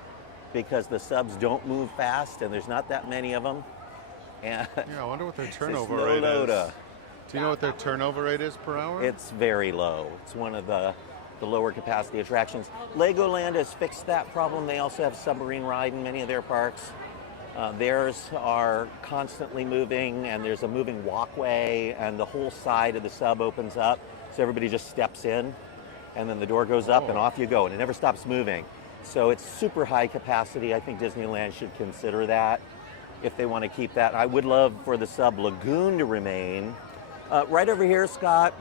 because the subs don't move fast and there's not that many of them. And Yeah, I wonder what their it's a turnover slow rate loader. is. Do you know what their turnover rate is per hour? It's very low. It's one of the lower capacity attractions. Legoland has fixed that problem. They also have submarine ride in many of their parks. Theirs are constantly moving, and there's a moving walkway, and the whole side of the sub opens up, so everybody just steps in, and then the door goes up, and off you go, and it never stops moving. So it's super high capacity. I think Disneyland should consider that if they want to keep that. I would love for the sub lagoon to remain. Right over here, Scott,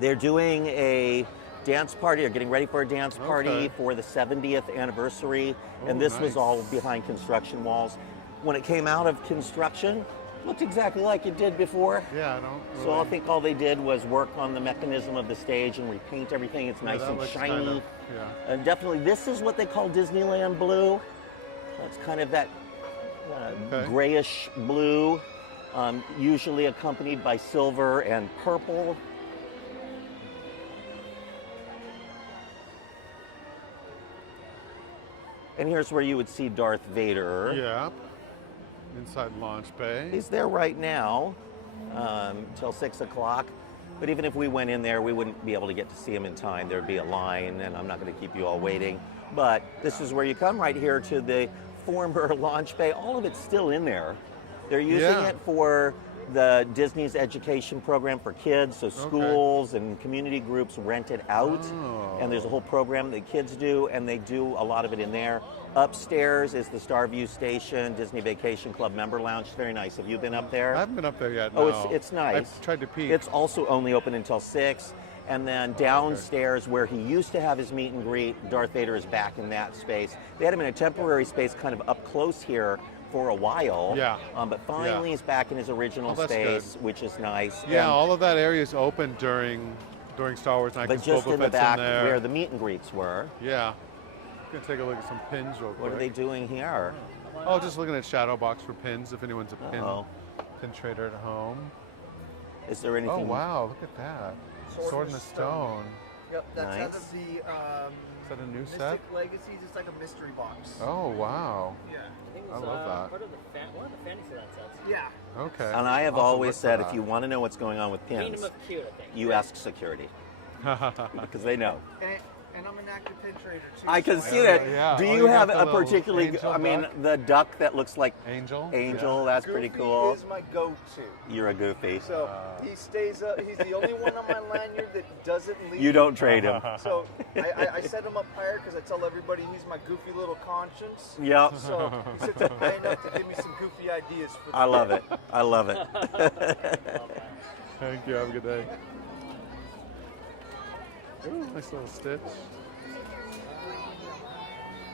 they're doing a dance party, or getting ready for a dance party Okay. for the 70th anniversary, and Oh, this was nice. all behind construction walls. When it came out of construction, looked exactly like it did before. Yeah, I don't So I really- think all they did was work on the mechanism of the stage and repaint everything. It's Yeah, nice that and looks shiny. kind of- yeah. And definitely, this is what they call Disneyland blue. That's kind of that Okay. grayish blue, usually accompanied by silver and purple. And here's where you would see Darth Vader. Yeah. Inside launch bay. He's there right now till 6 o'clock. But even if we went in there, we wouldn't be able to get to see him in time. There'd be a line, and I'm not going to keep you all waiting. But this is where you come right here to the former launch bay. All of it's still in there. They're using Yeah. it for the Disney's education program for kids, so schools and community groups rent it out, Oh. and there's a whole program that kids do, and they do a lot of it in there. Upstairs is the Starview Station Disney Vacation Club member lounge. It's very nice. Have you been up there? I haven't been up there yet. Oh, no. it's nice. I've tried to peek. It's also only open until 6. And then downstairs, where he used to have his meet and greet, Darth Vader is back in that space. They had him in a temporary space kind of up close here for a while. Yeah. But finally he's back in his original Oh, that's space, which is nice. Yeah, And- all of that area is open during Star Wars Night. but 'cause just Boba in the Fett's back there. where the meet and greets were. Yeah. Gonna take a look at some pins real quick. What are they doing here? Oh, just looking at Shadow Box for pins. If anyone's a pin Oh. trader at home. Is there anything? Oh wow, look at that. Sword in the Stone. Yep, that's out Nice. of the Is that a new Mystic set? Legacies. It's like a mystery box. Oh wow. Yeah. I think it I was love that. part of one of the Fantasyland sets. Yeah. Okay. And I have I'll have to always look for said, that. if you want to know what's going on with pins, Kingdom of Cute, I think. you ask security because they know. And I'm an active pin trader too. I can so see I- that. Yeah. Do Oh, you you have got the a little particularly? angel I mean, duck? the duck that looks like Angel. Angel. Yeah. That's pretty Goofy cool. is my go-to. You're a goofy. So he stays up. He's the only one on my lanyard that doesn't leave. You don't trade him. So I set him up higher because I tell everybody he's my goofy little conscience. Yep. So he sits up high enough to give me some goofy ideas for the I love day. it. I love it. Thank you. Have a good day. Ooh, nice little stitch.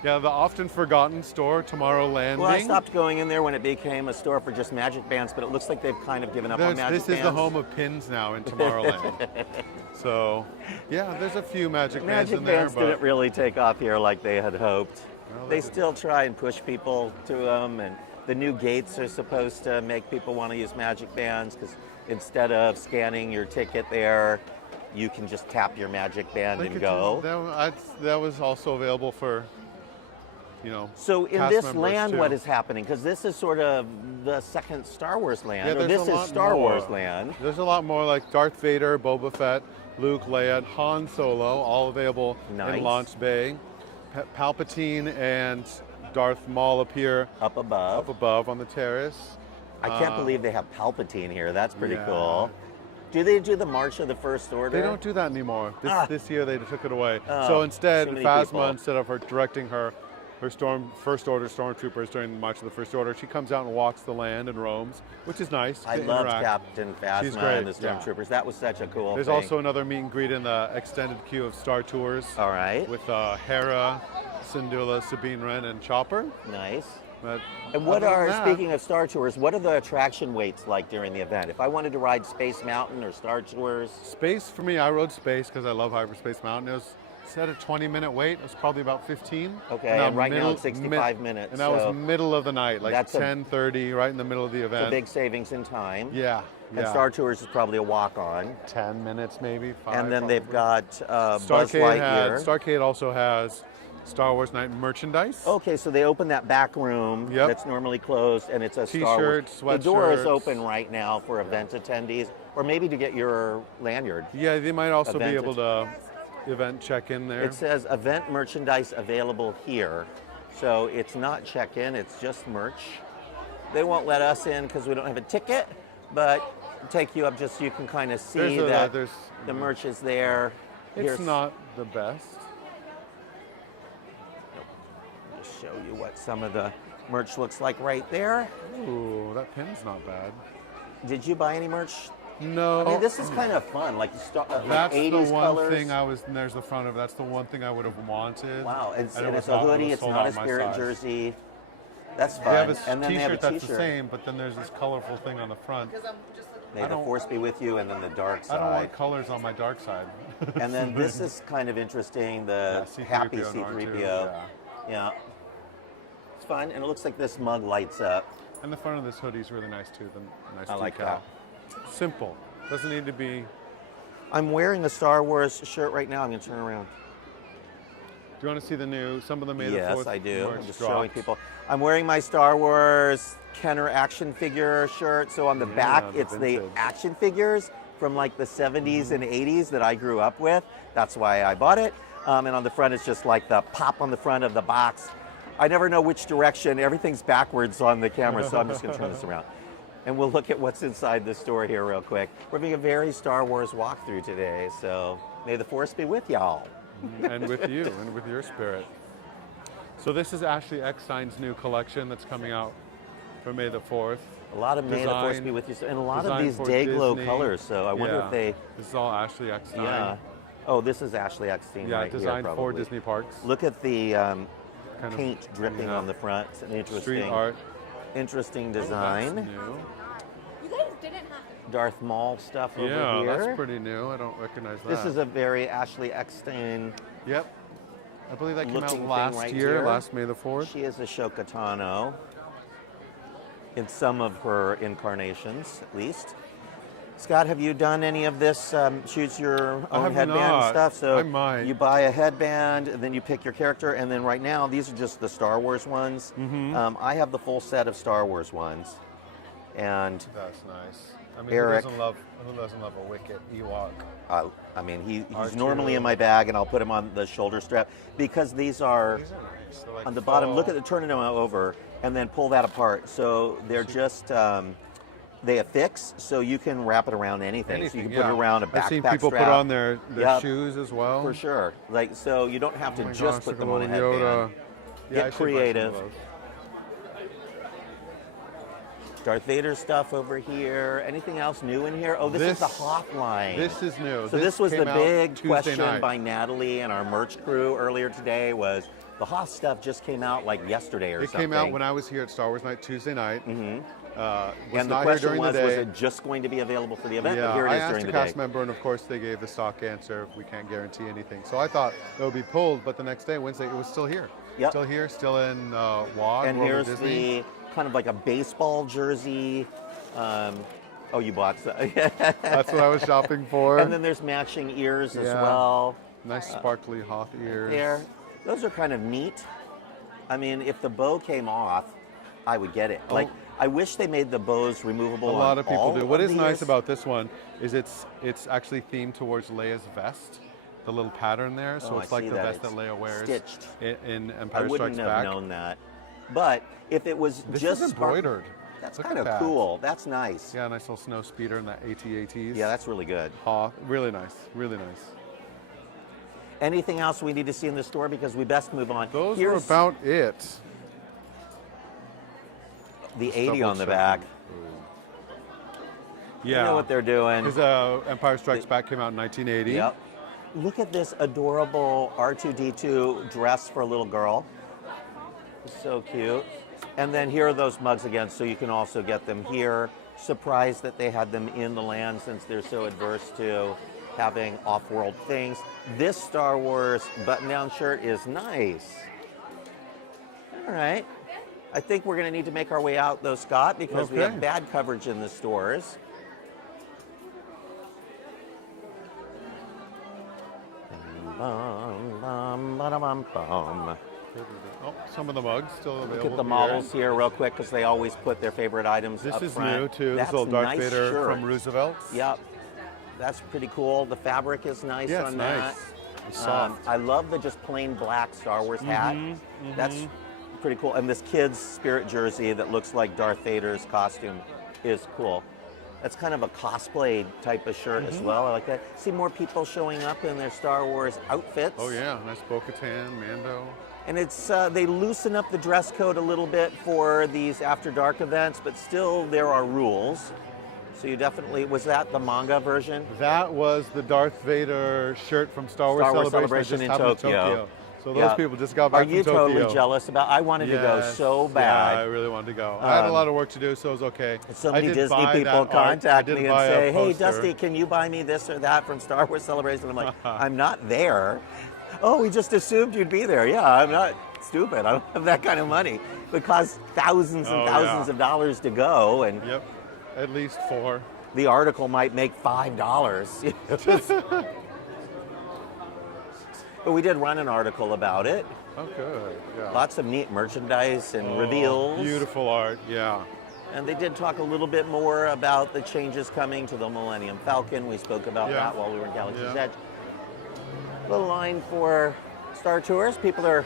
Yeah, the often forgotten store, Tomorrowland. Well, I stopped going in there when it became a store for just magic bands, but it looks like they've kind of given up on magic This bands. is the home of pins now in Tomorrowland. So, yeah, there's a few magic bands Magic in there, bands but didn't really take off here like they had hoped. Well, They they did. still try and push people to them, and the new gates are supposed to make people want to use magic bands because instead of scanning your ticket there, you can just tap your magic band they and could go. do- that was also available for, you know. So in cast this members, land, too. what is happening? Because this is sort of the second Star Wars land, Yeah, or there's this a is lot Star more. Wars land. There's a lot more like Darth Vader, Boba Fett, Luke, Leia, Han Solo, all available Nice. in Launch Bay. Palpatine and Darth Maul appear Up above. up above on the terrace. I can't believe they have Palpatine here. That's pretty yeah. cool. Do they do the March of the First Order? They don't do that anymore. This year they took it away. Oh, So instead, too many Phasma, people. instead of her directing her First Order stormtroopers during the March of the First Order, she comes out and walks the land and roams, which is nice. I to loved interact. Captain She's Phasma great, and the yeah. Stormtroopers. That was such a cool There's thing. also another meet and greet in the extended queue of Star Tours All right. with Hera, Syndulla, Sabine Wren, and Chopper. Nice. But And what other than are, that- speaking of Star Tours, what are the attraction waits like during the event? If I wanted to ride Space Mountain or Star Tours, Space, for me, I rode Space because I love Hyperspace Mountain. It was set a 20-minute wait. It was probably about 15. Okay, and right now it's 65 minutes, And that so was middle of the night, like that's a- 10:30, right in the middle of the it's event. a big savings in time. Yeah, And yeah. Star Tours is probably a walk-on. 10 minutes maybe, 5. And then they've probably. got Buzz Lightyear. Starcade also has Star Wars Night merchandise. Okay, so they open that back room Yep. that's normally closed, and it's a Star Wars. T-shirts, The door is sweatshirts. open right now for event attendees, or maybe to get your lanyard. Yeah, they might also be Event able to event check in there. It says event merchandise available here, so it's not check-in; it's just merch. They won't let us in because we don't have a ticket, but take you up just so you can kind of see that the merch is there. It's Here's- not the best. Just show you what some of the merch looks like right there. Ooh, that pin's not bad. Did you buy any merch? No. I mean, this is kind of fun, like like That's 80s the one colors. thing I was. And there's the front of it. That's the one thing I would have wanted. Wow, and it it's was a hoodie. it was It's sold not a out my Spirit size. jersey. That's They fun. have a And then they have a T-shirt that's the T-shirt. same, but then there's this colorful thing on the front. May I the don't- force be with you, and then the dark I don't side. want colors on my dark side. And then this is kind of interesting. The C-3PO happy and R2, C-3PO. yeah. Yeah. It's fun, and it looks like this mug lights up. And the front of this hoodie is really nice too. The nice I like decal. that. Simple. Doesn't need to be. I'm wearing a Star Wars shirt right now. I'm going to turn around. Do you want to see the new? Some of the May the Yes, 4th I do. merch I'm just dropped. showing people. I'm wearing my Star Wars Kenner action figure shirt. So on the back, the it's the vintage. action figures from like the 70s and 80s that I grew up with. That's why I bought it. And on the front, it's just like the pop on the front of the box. I never know which direction. Everything's backwards on the camera, so I'm just going to turn this around. And we'll look at what's inside the store here real quick. We're having a very Star Wars walkthrough today, so may the Force be with y'all. And with you and with your spirit. So this is Ashley Eckstein's new collection that's coming out for May the 4th. A lot of May the Force Design- be with you, and a lot of designed these for day glow Disney. colors. So I wonder Yeah. if they, This is all Ashley Eckstein. yeah. Oh, this is Ashley Eckstein Yeah, right designed here, for probably. Disney parks. Look at the Kind of, paint dripping yeah. on the front. It's an interesting. Street art. Interesting That's design. new. You guys didn't have to. Darth Maul stuff over Yeah, here. that's pretty new. I don't recognize that. This is a very Ashley Eckstein. Yep. I believe that came out looking thing last right year, here. last May the 4th. She is Ashoka Tano in some of her incarnations, at least. Scott, have you done any of this choose your I own have headband not. stuff? So I might. you buy a headband, and then you pick your character, and then right now these are just the Star Wars ones. Mm-hmm. I have the full set of Star Wars ones, and That's nice. I mean, Eric. who doesn't love a Wicket Ewok? I mean he's R2. normally in my bag, and I'll put him on the shoulder strap because these are These are nice. They're like on the bottom. Look fall. at the turning them over, and then pull that apart. So they're just they affix, so you can wrap it around anything. So you can put it around a backpack I've seen people strap. put on their Yep. shoes as well. For sure. Like, so you don't have to Oh my just gosh, put look them at on a little headband. Yoda. Get Yeah, I should buy some of creative. those. Darth Vader stuff over here. Anything else new in here? Oh, this is the Hoth line. This is new. So this was the came out big Tuesday question night. by Natalie and our merch crew earlier today was the Hoth stuff just came out like yesterday or It something. came out when I was here at Star Wars Night Tuesday night. Mhm. Was And the not here question during was the day. it just going to be available for the event? Yeah, But here it I is asked during a the cast day. member, and of course they gave the stock answer. We can't guarantee anything. So I thought it would be pulled, but the next day, Wednesday, it was still here. Yep. Still here, still in WOG, And World of here's Disney. the kind of like a baseball jersey. Oh, you bought some. That's what I was shopping for. And then there's matching ears as Yeah. well. Nice sparkly Hoth ears. There. Those are kind of neat. I mean, if the bow came off, I would get it. Like, I wish they made the bows removable. A lot of people do. What is nice these. about this one is it's actually themed towards Leia's vest, the little pattern there. So Oh, it's I like see the that. vest that It's Leia wears stitched. in I Empire wouldn't Strikes have Back. known that. But if it was This just is embroidered. that's Look kind at of that. cool. That's nice. Yeah, nice little snow speeder and that AT-ATs. Yeah, that's really good. Hoth, really nice, really nice. Anything else we need to see in the store because we best move on. Those were Here's about it. the Just 80 on the back. Yeah. You know what they're doing. Because Empire Strikes Back came out in 1980. Yep. Look at this adorable R2-D2 dress for a little girl. So cute. And then here are those mugs again, so you can also get them here. Surprised that they had them in the land since they're so adverse to having off-world things. This Star Wars button-down shirt is nice. All right. I think we're going to need to make our way out, though, Scott, because we Okay. have bad coverage in the stores. Oh, some of the mugs still available. Look at the here. models here real quick because they always put their favorite items This up is front. new too. That's This little Darth nice Vader shirt. from Roosevelt. Yep. That's pretty cool. The fabric is nice Yeah, on it's that. nice. It's soft. I love the just plain black Star Wars hat. That's pretty cool. And this kid's spirit jersey that looks like Darth Vader's costume is cool. That's kind of a cosplay type of shirt as well. I like that. See more people showing up in their Star Wars outfits. Oh yeah, nice Bo-Katan, Mando. And it's they loosen up the dress code a little bit for these After Dark events, but still there are rules. So you definitely, was that the manga version? That was the Darth Vader shirt from Star Wars, Star Wars Celebration, Celebration that in just happened Tokyo. So those Yeah. people just got Are back you from Tokyo. totally jealous about? I wanted to go Yes. so Yeah, bad. I really wanted to go. I had a lot of work to do, so it was okay. So I many did Disney buy people that art. I contact did me and buy a say, "Hey, poster. Dusty, can you buy me this or that from Star Wars Celebration?" I'm like, "I'm not there." Oh, we just assumed you'd be there. Yeah, I'm not stupid. I don't have that kind of money. It costs thousands and Oh, thousands yeah. of dollars to go, and Yep, at least 4. the article might make $5. But we did run an article about it. Oh, good. Yeah. Lots of neat merchandise and Oh, reveals. Beautiful art. Yeah. And they did talk a little bit more about the changes coming to the Millennium Falcon. We spoke about Yeah. that while we were in Galaxy's Yeah. Edge. The line for Star Tours, people are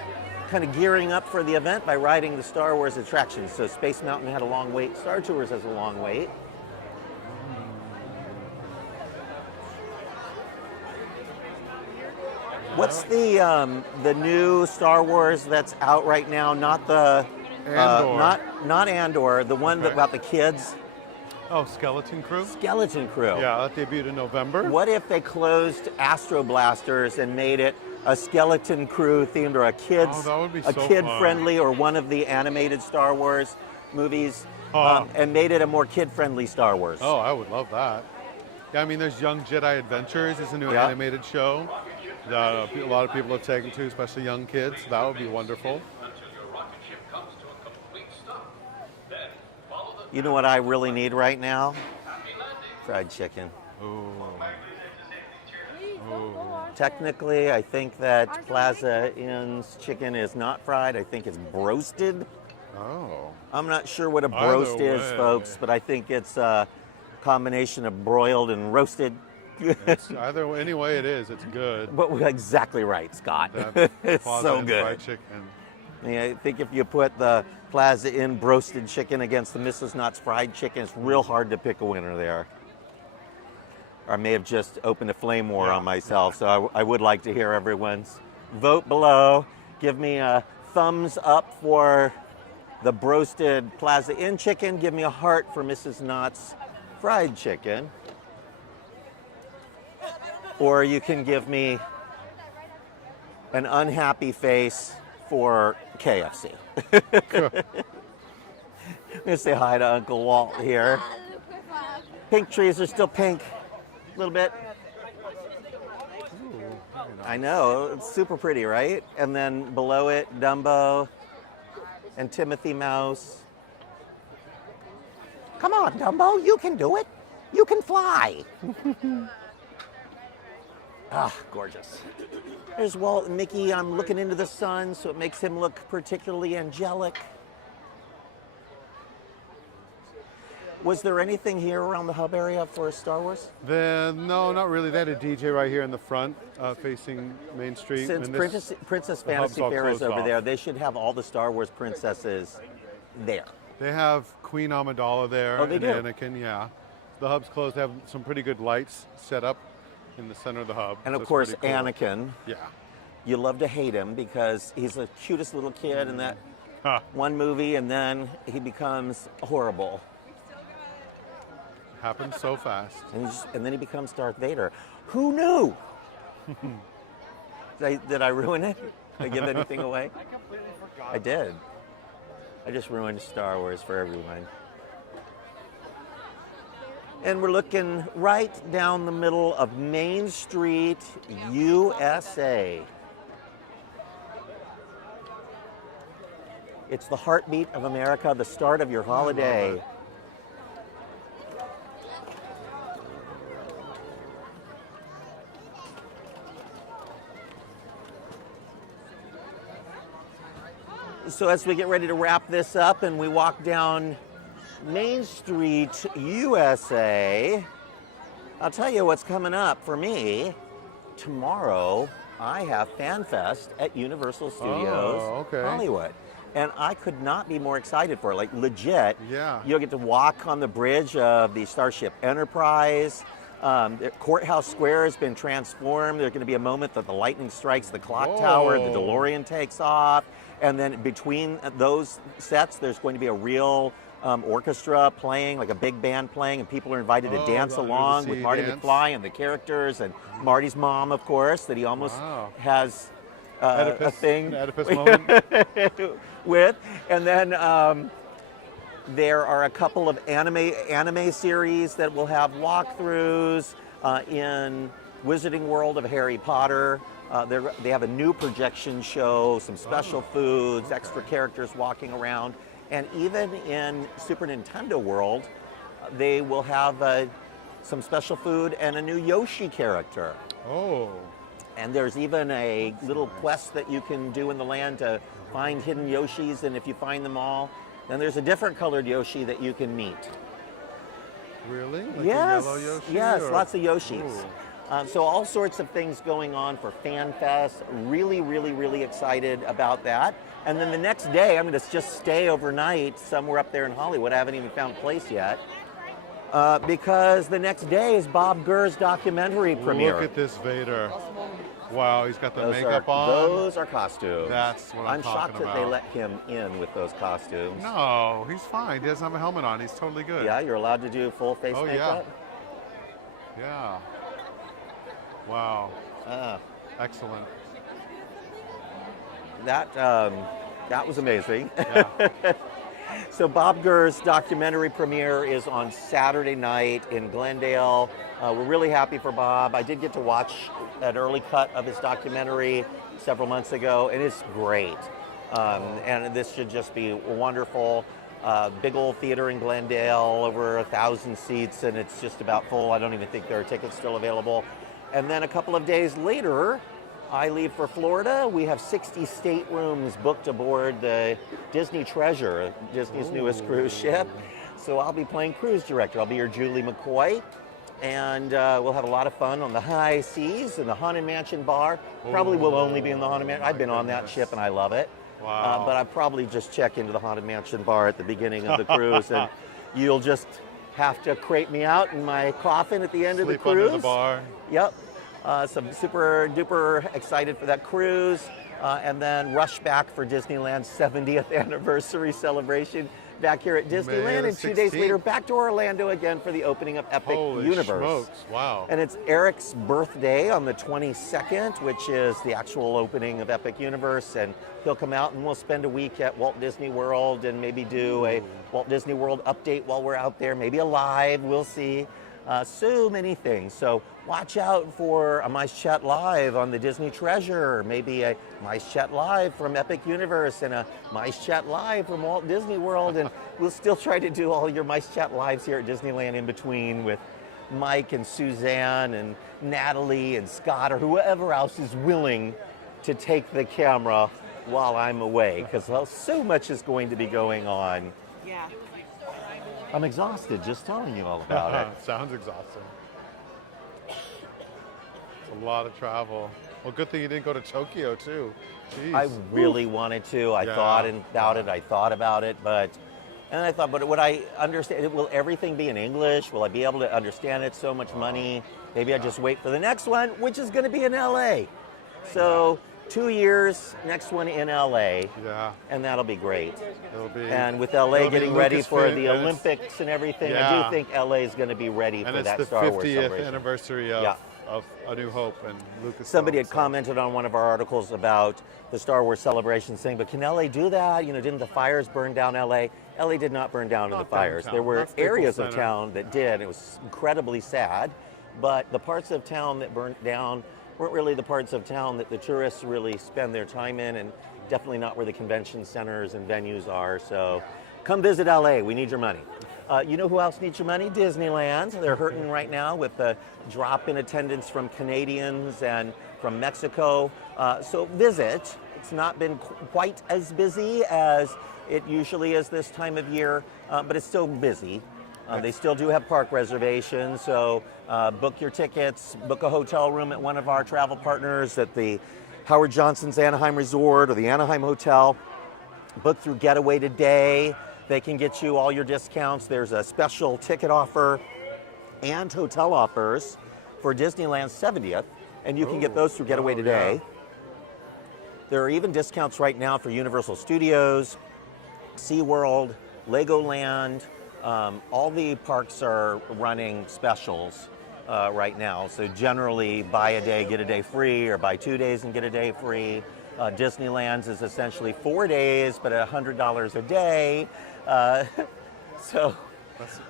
kind of gearing up for the event by riding the Star Wars attractions. So Space Mountain had a long wait. Star Tours has a long wait. What's the new Star Wars that's out right now? Not the Andor. not Andor, the one that Okay. about the kids. Oh, Skeleton Crew? Skeleton Crew. Yeah, that debuted in November. What if they closed Astro Blasters and made it a Skeleton Crew themed or a kids Oh, that would be a so kid fun. friendly or one of the animated Star Wars? movies Oh. and made it a more kid-friendly Star Wars. Oh, I would love that. Yeah, I mean, there's Young Jedi Adventures. It's a new Yeah. animated show that a lot of people have taken to, especially young kids. That would be wonderful. You know what I really need right now? Fried chicken. Ooh. Technically, I think that Plaza Inn's chicken is not fried. I think it's broasted. Oh. I'm not sure what a Either broast is, way. folks, but I think it's a combination of broiled and roasted. It's any way it is, it's good. But we're exactly right, Scott. That It's Plaza so Inn good. Fried chicken. Yeah, I think if you put the Plaza Inn broasted chicken against the Mrs. Knott's fried chicken, it's real hard to pick a winner there. I may have just opened a flame war Yeah. on myself, so I would like to hear everyone's vote below. Give me a thumbs up for the broasted Plaza Inn chicken. Give me a heart for Mrs. Knott's fried chicken. Or you can give me an unhappy face for KFC. I'm gonna say hi to Uncle Walt here. Pink trees are still pink, a little bit. I know, it's super pretty, right? And then below it, Dumbo and Timothy Mouse. Come on, Dumbo, you can do it. You can fly. Ah, gorgeous. There's Walt and Mickey. I'm looking into the sun, so it makes him look particularly angelic. Was there anything here around the hub area for Star Wars? No, not really. They had a DJ right here in the front, facing Main Street. Since And this- Princess the hub's Fantasy all Fair is closed over off. there, they should have all the Star Wars princesses there. They have Queen Amidala there. Oh, they and do? Anakin, yeah. The hub's closed. They have some pretty good lights set up in the center of the hub. And so of it's course, pretty cool. Anakin. Yeah. You love to hate him because he's the cutest little kid in that Huh. one movie, and then he becomes horrible. Happens so fast. And then he becomes Darth Vader. Who knew? Did I ruin it? Did I give anything away? I completely forgot. I did. I just ruined Star Wars for everyone. And we're looking right down the middle of Main Street, USA. It's the heartbeat of America, the start of your holiday. So as we get ready to wrap this up and we walk down Main Street, USA, I'll tell you what's coming up for me. Tomorrow, I have Fan Fest at Universal Studios okay. Hollywood. And I could not be more excited for it. Like, legit, Yeah. you'll get to walk on the bridge of the Starship Enterprise. The Courthouse Square has been transformed. There's going to be a moment that the lightning strikes the clock tower, the Whoa. DeLorean takes off, and then between those sets, there's going to be a real orchestra playing, like a big band playing, and people are invited to Oh, dance the along with Undersea Marty dance. McFly and the characters, and Marty's mom, of course, that he almost Wow. has a Oedipus, thing an Oedipus moment. with. And then there are a couple of anime series that will have walkthroughs in Wizarding World of Harry Potter. They have a new projection show, some special foods, extra characters walking around. And even in Super Nintendo World, they will have some special food and a new Yoshi character. Oh. And there's even a little quest that you can do in the land to find hidden Yoshis, and if you find them all, then there's a different colored Yoshi that you can meet. Really? Like Yes, a yellow Yoshi? yes, or- lots of Yoshis. Ooh. So all sorts of things going on for Fan Fest. Really, really, really excited about that. And then the next day, I'm going to just stay overnight somewhere up there in Hollywood. I haven't even found a place yet. Because the next day is Bob Gurr's documentary premiere. Look at this Vader. Wow, he's got the Those makeup are, on. Those are costumes. That's what I'm shocked talking that they about. let him in with those costumes. No, he's fine. He doesn't have a helmet on. He's totally good. Yeah, you're allowed to do full face Oh, yeah. makeup? Yeah. Wow. Ah, Excellent. that was amazing. Yeah. So Bob Gurr's documentary premiere is on Saturday night in Glendale. We're really happy for Bob. I did get to watch an early cut of his documentary several months ago, and it's great. And this should just be wonderful. Big old theater in Glendale, over 1,000 seats, and it's just about full. I don't even think there are tickets still available. And then a couple of days later, I leave for Florida. We have 60 staterooms booked aboard the Disney Treasure, Disney's newest cruise ship. So I'll be playing cruise director. I'll be your Julie McCoy. And we'll have a lot of fun on the high seas in the Haunted Mansion bar. Probably will only be in the Haunted Mansion. I've been on that ship and I love it. Wow. But I probably just check into the Haunted Mansion bar at the beginning of the cruise, and you'll just have to crate me out in my coffin at the end of the cruise. Sleep under the bar. Yep. So I'm super duper excited for that cruise, and then rush back for Disneyland's 70th anniversary celebration back here at Disneyland, and 2 days 16th. later back to Orlando again for the opening of Epic Holy Universe. smokes, wow. And it's Eric's birthday on the 22nd, which is the actual opening of Epic Universe, and he'll come out and we'll spend a week at Walt Disney World and maybe do a Walt Disney World update while we're out there, maybe a live, we'll see. So many things. So watch out for a MiceChat Live on the Disney Treasure, maybe a MiceChat Live from Epic Universe and a MiceChat Live from Walt Disney World, and we'll still try to do all your MiceChat Lives here at Disneyland in between with Mike and Suzanne and Natalie and Scott or whoever else is willing to take the camera while I'm away, because so much is going to be going on. Yeah. I'm exhausted just telling you all about it. Sounds exhausting. It's a lot of travel. Well, good thing you didn't go to Tokyo too. Jeez. I really wanted to. I Yeah. thought about it. I thought about it, but I thought, but would I understand? Will everything be in English? Will I be able to understand it? So much money. Maybe I just wait for the next one, which is going to be in LA. So 2 years, next one in LA, Yeah, and that'll be great. it'll be. And with LA it'll be getting ready for Lucasfilm, the and it's- Olympics and everything, I Yeah. do think LA is going to be ready And for it's that the Star Wars 50th celebration. anniversary of, Yeah. of A New Hope and Lucasfilm. Somebody had so- commented on one of our articles about the Star Wars celebration, saying, but can LA do that? You know, didn't the fires burn down LA? LA did not burn down in the Not fires. downtown, There were not Staples areas of Center. town that did. It was incredibly sad. But the parts of town that burnt down weren't really the parts of town that the tourists really spend their time in, and definitely not where the convention centers and venues are. So come visit LA. We need your money. You know who else needs your money? Disneyland. They're hurting right now with the drop in attendance from Canadians and from Mexico. So visit. It's not been quite as busy as it usually is this time of year, but it's still busy. They still do have park reservations, so book your tickets, book a hotel room at one of our travel partners at the Howard Johnson's Anaheim Resort or the Anaheim Hotel. Book through Getaway Today. They can get you all your discounts. There's a special ticket offer and hotel offers for Disneyland's 70th, and you can get those through Getaway Today. yeah. There are even discounts right now for Universal Studios, SeaWorld, Legoland. All the parks are running specials right now. So generally, buy a day, get a day free, or buy 2 days and get a day free. Disneyland's is essentially 4 days, but at $100 a day. So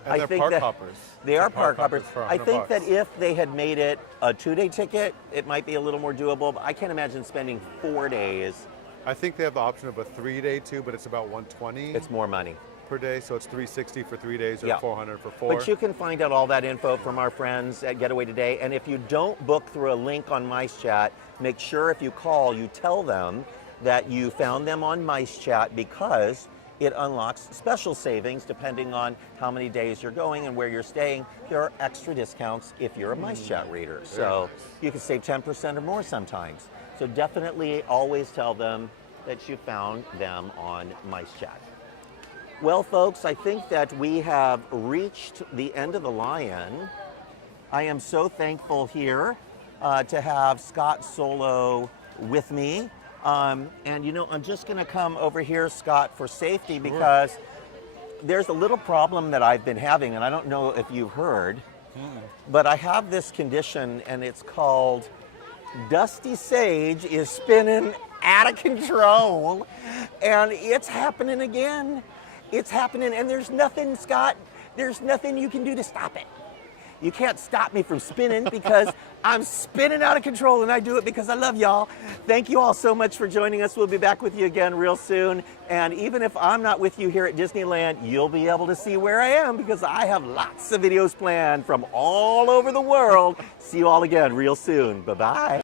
And they're park hoppers. they are park hoppers. for I $100 think that if they had made it a 2-day ticket, it might be a little more doable. But I can't imagine spending 4 days. I think they have the option of a 3-day too, but it's about $120 It's more money. per day, so it's $360 for 3 days or Yeah. $400 for 4. But you can find out all that info from our friends at Getaway Today. And if you don't book through a link on MiceChat, make sure if you call, you tell them that you found them on MiceChat, because it unlocks special savings depending on how many days you're going and where you're staying. There are extra discounts if you're a MiceChat reader. So you can save 10% or more sometimes. So definitely always tell them that you found them on MiceChat. Well, folks, I think that we have reached the end of the line. I am so thankful here to have Scott Solo with me. And you know, I'm just gonna come over here, Scott, for safety, because there's a little problem that I've been having, and I don't know if you've heard, but I have this condition, and it's called Dusty Sage is spinning out of control, and it's happening again. It's happening, and there's nothing, Scott, there's nothing you can do to stop it. You can't stop me from spinning because I'm spinning out of control, and I do it because I love y'all. Thank you all so much for joining us. We'll be back with you again real soon. And even if I'm not with you here at Disneyland, you'll be able to see where I am because I have lots of videos planned from all over the world. See you all again real soon. Bye-bye.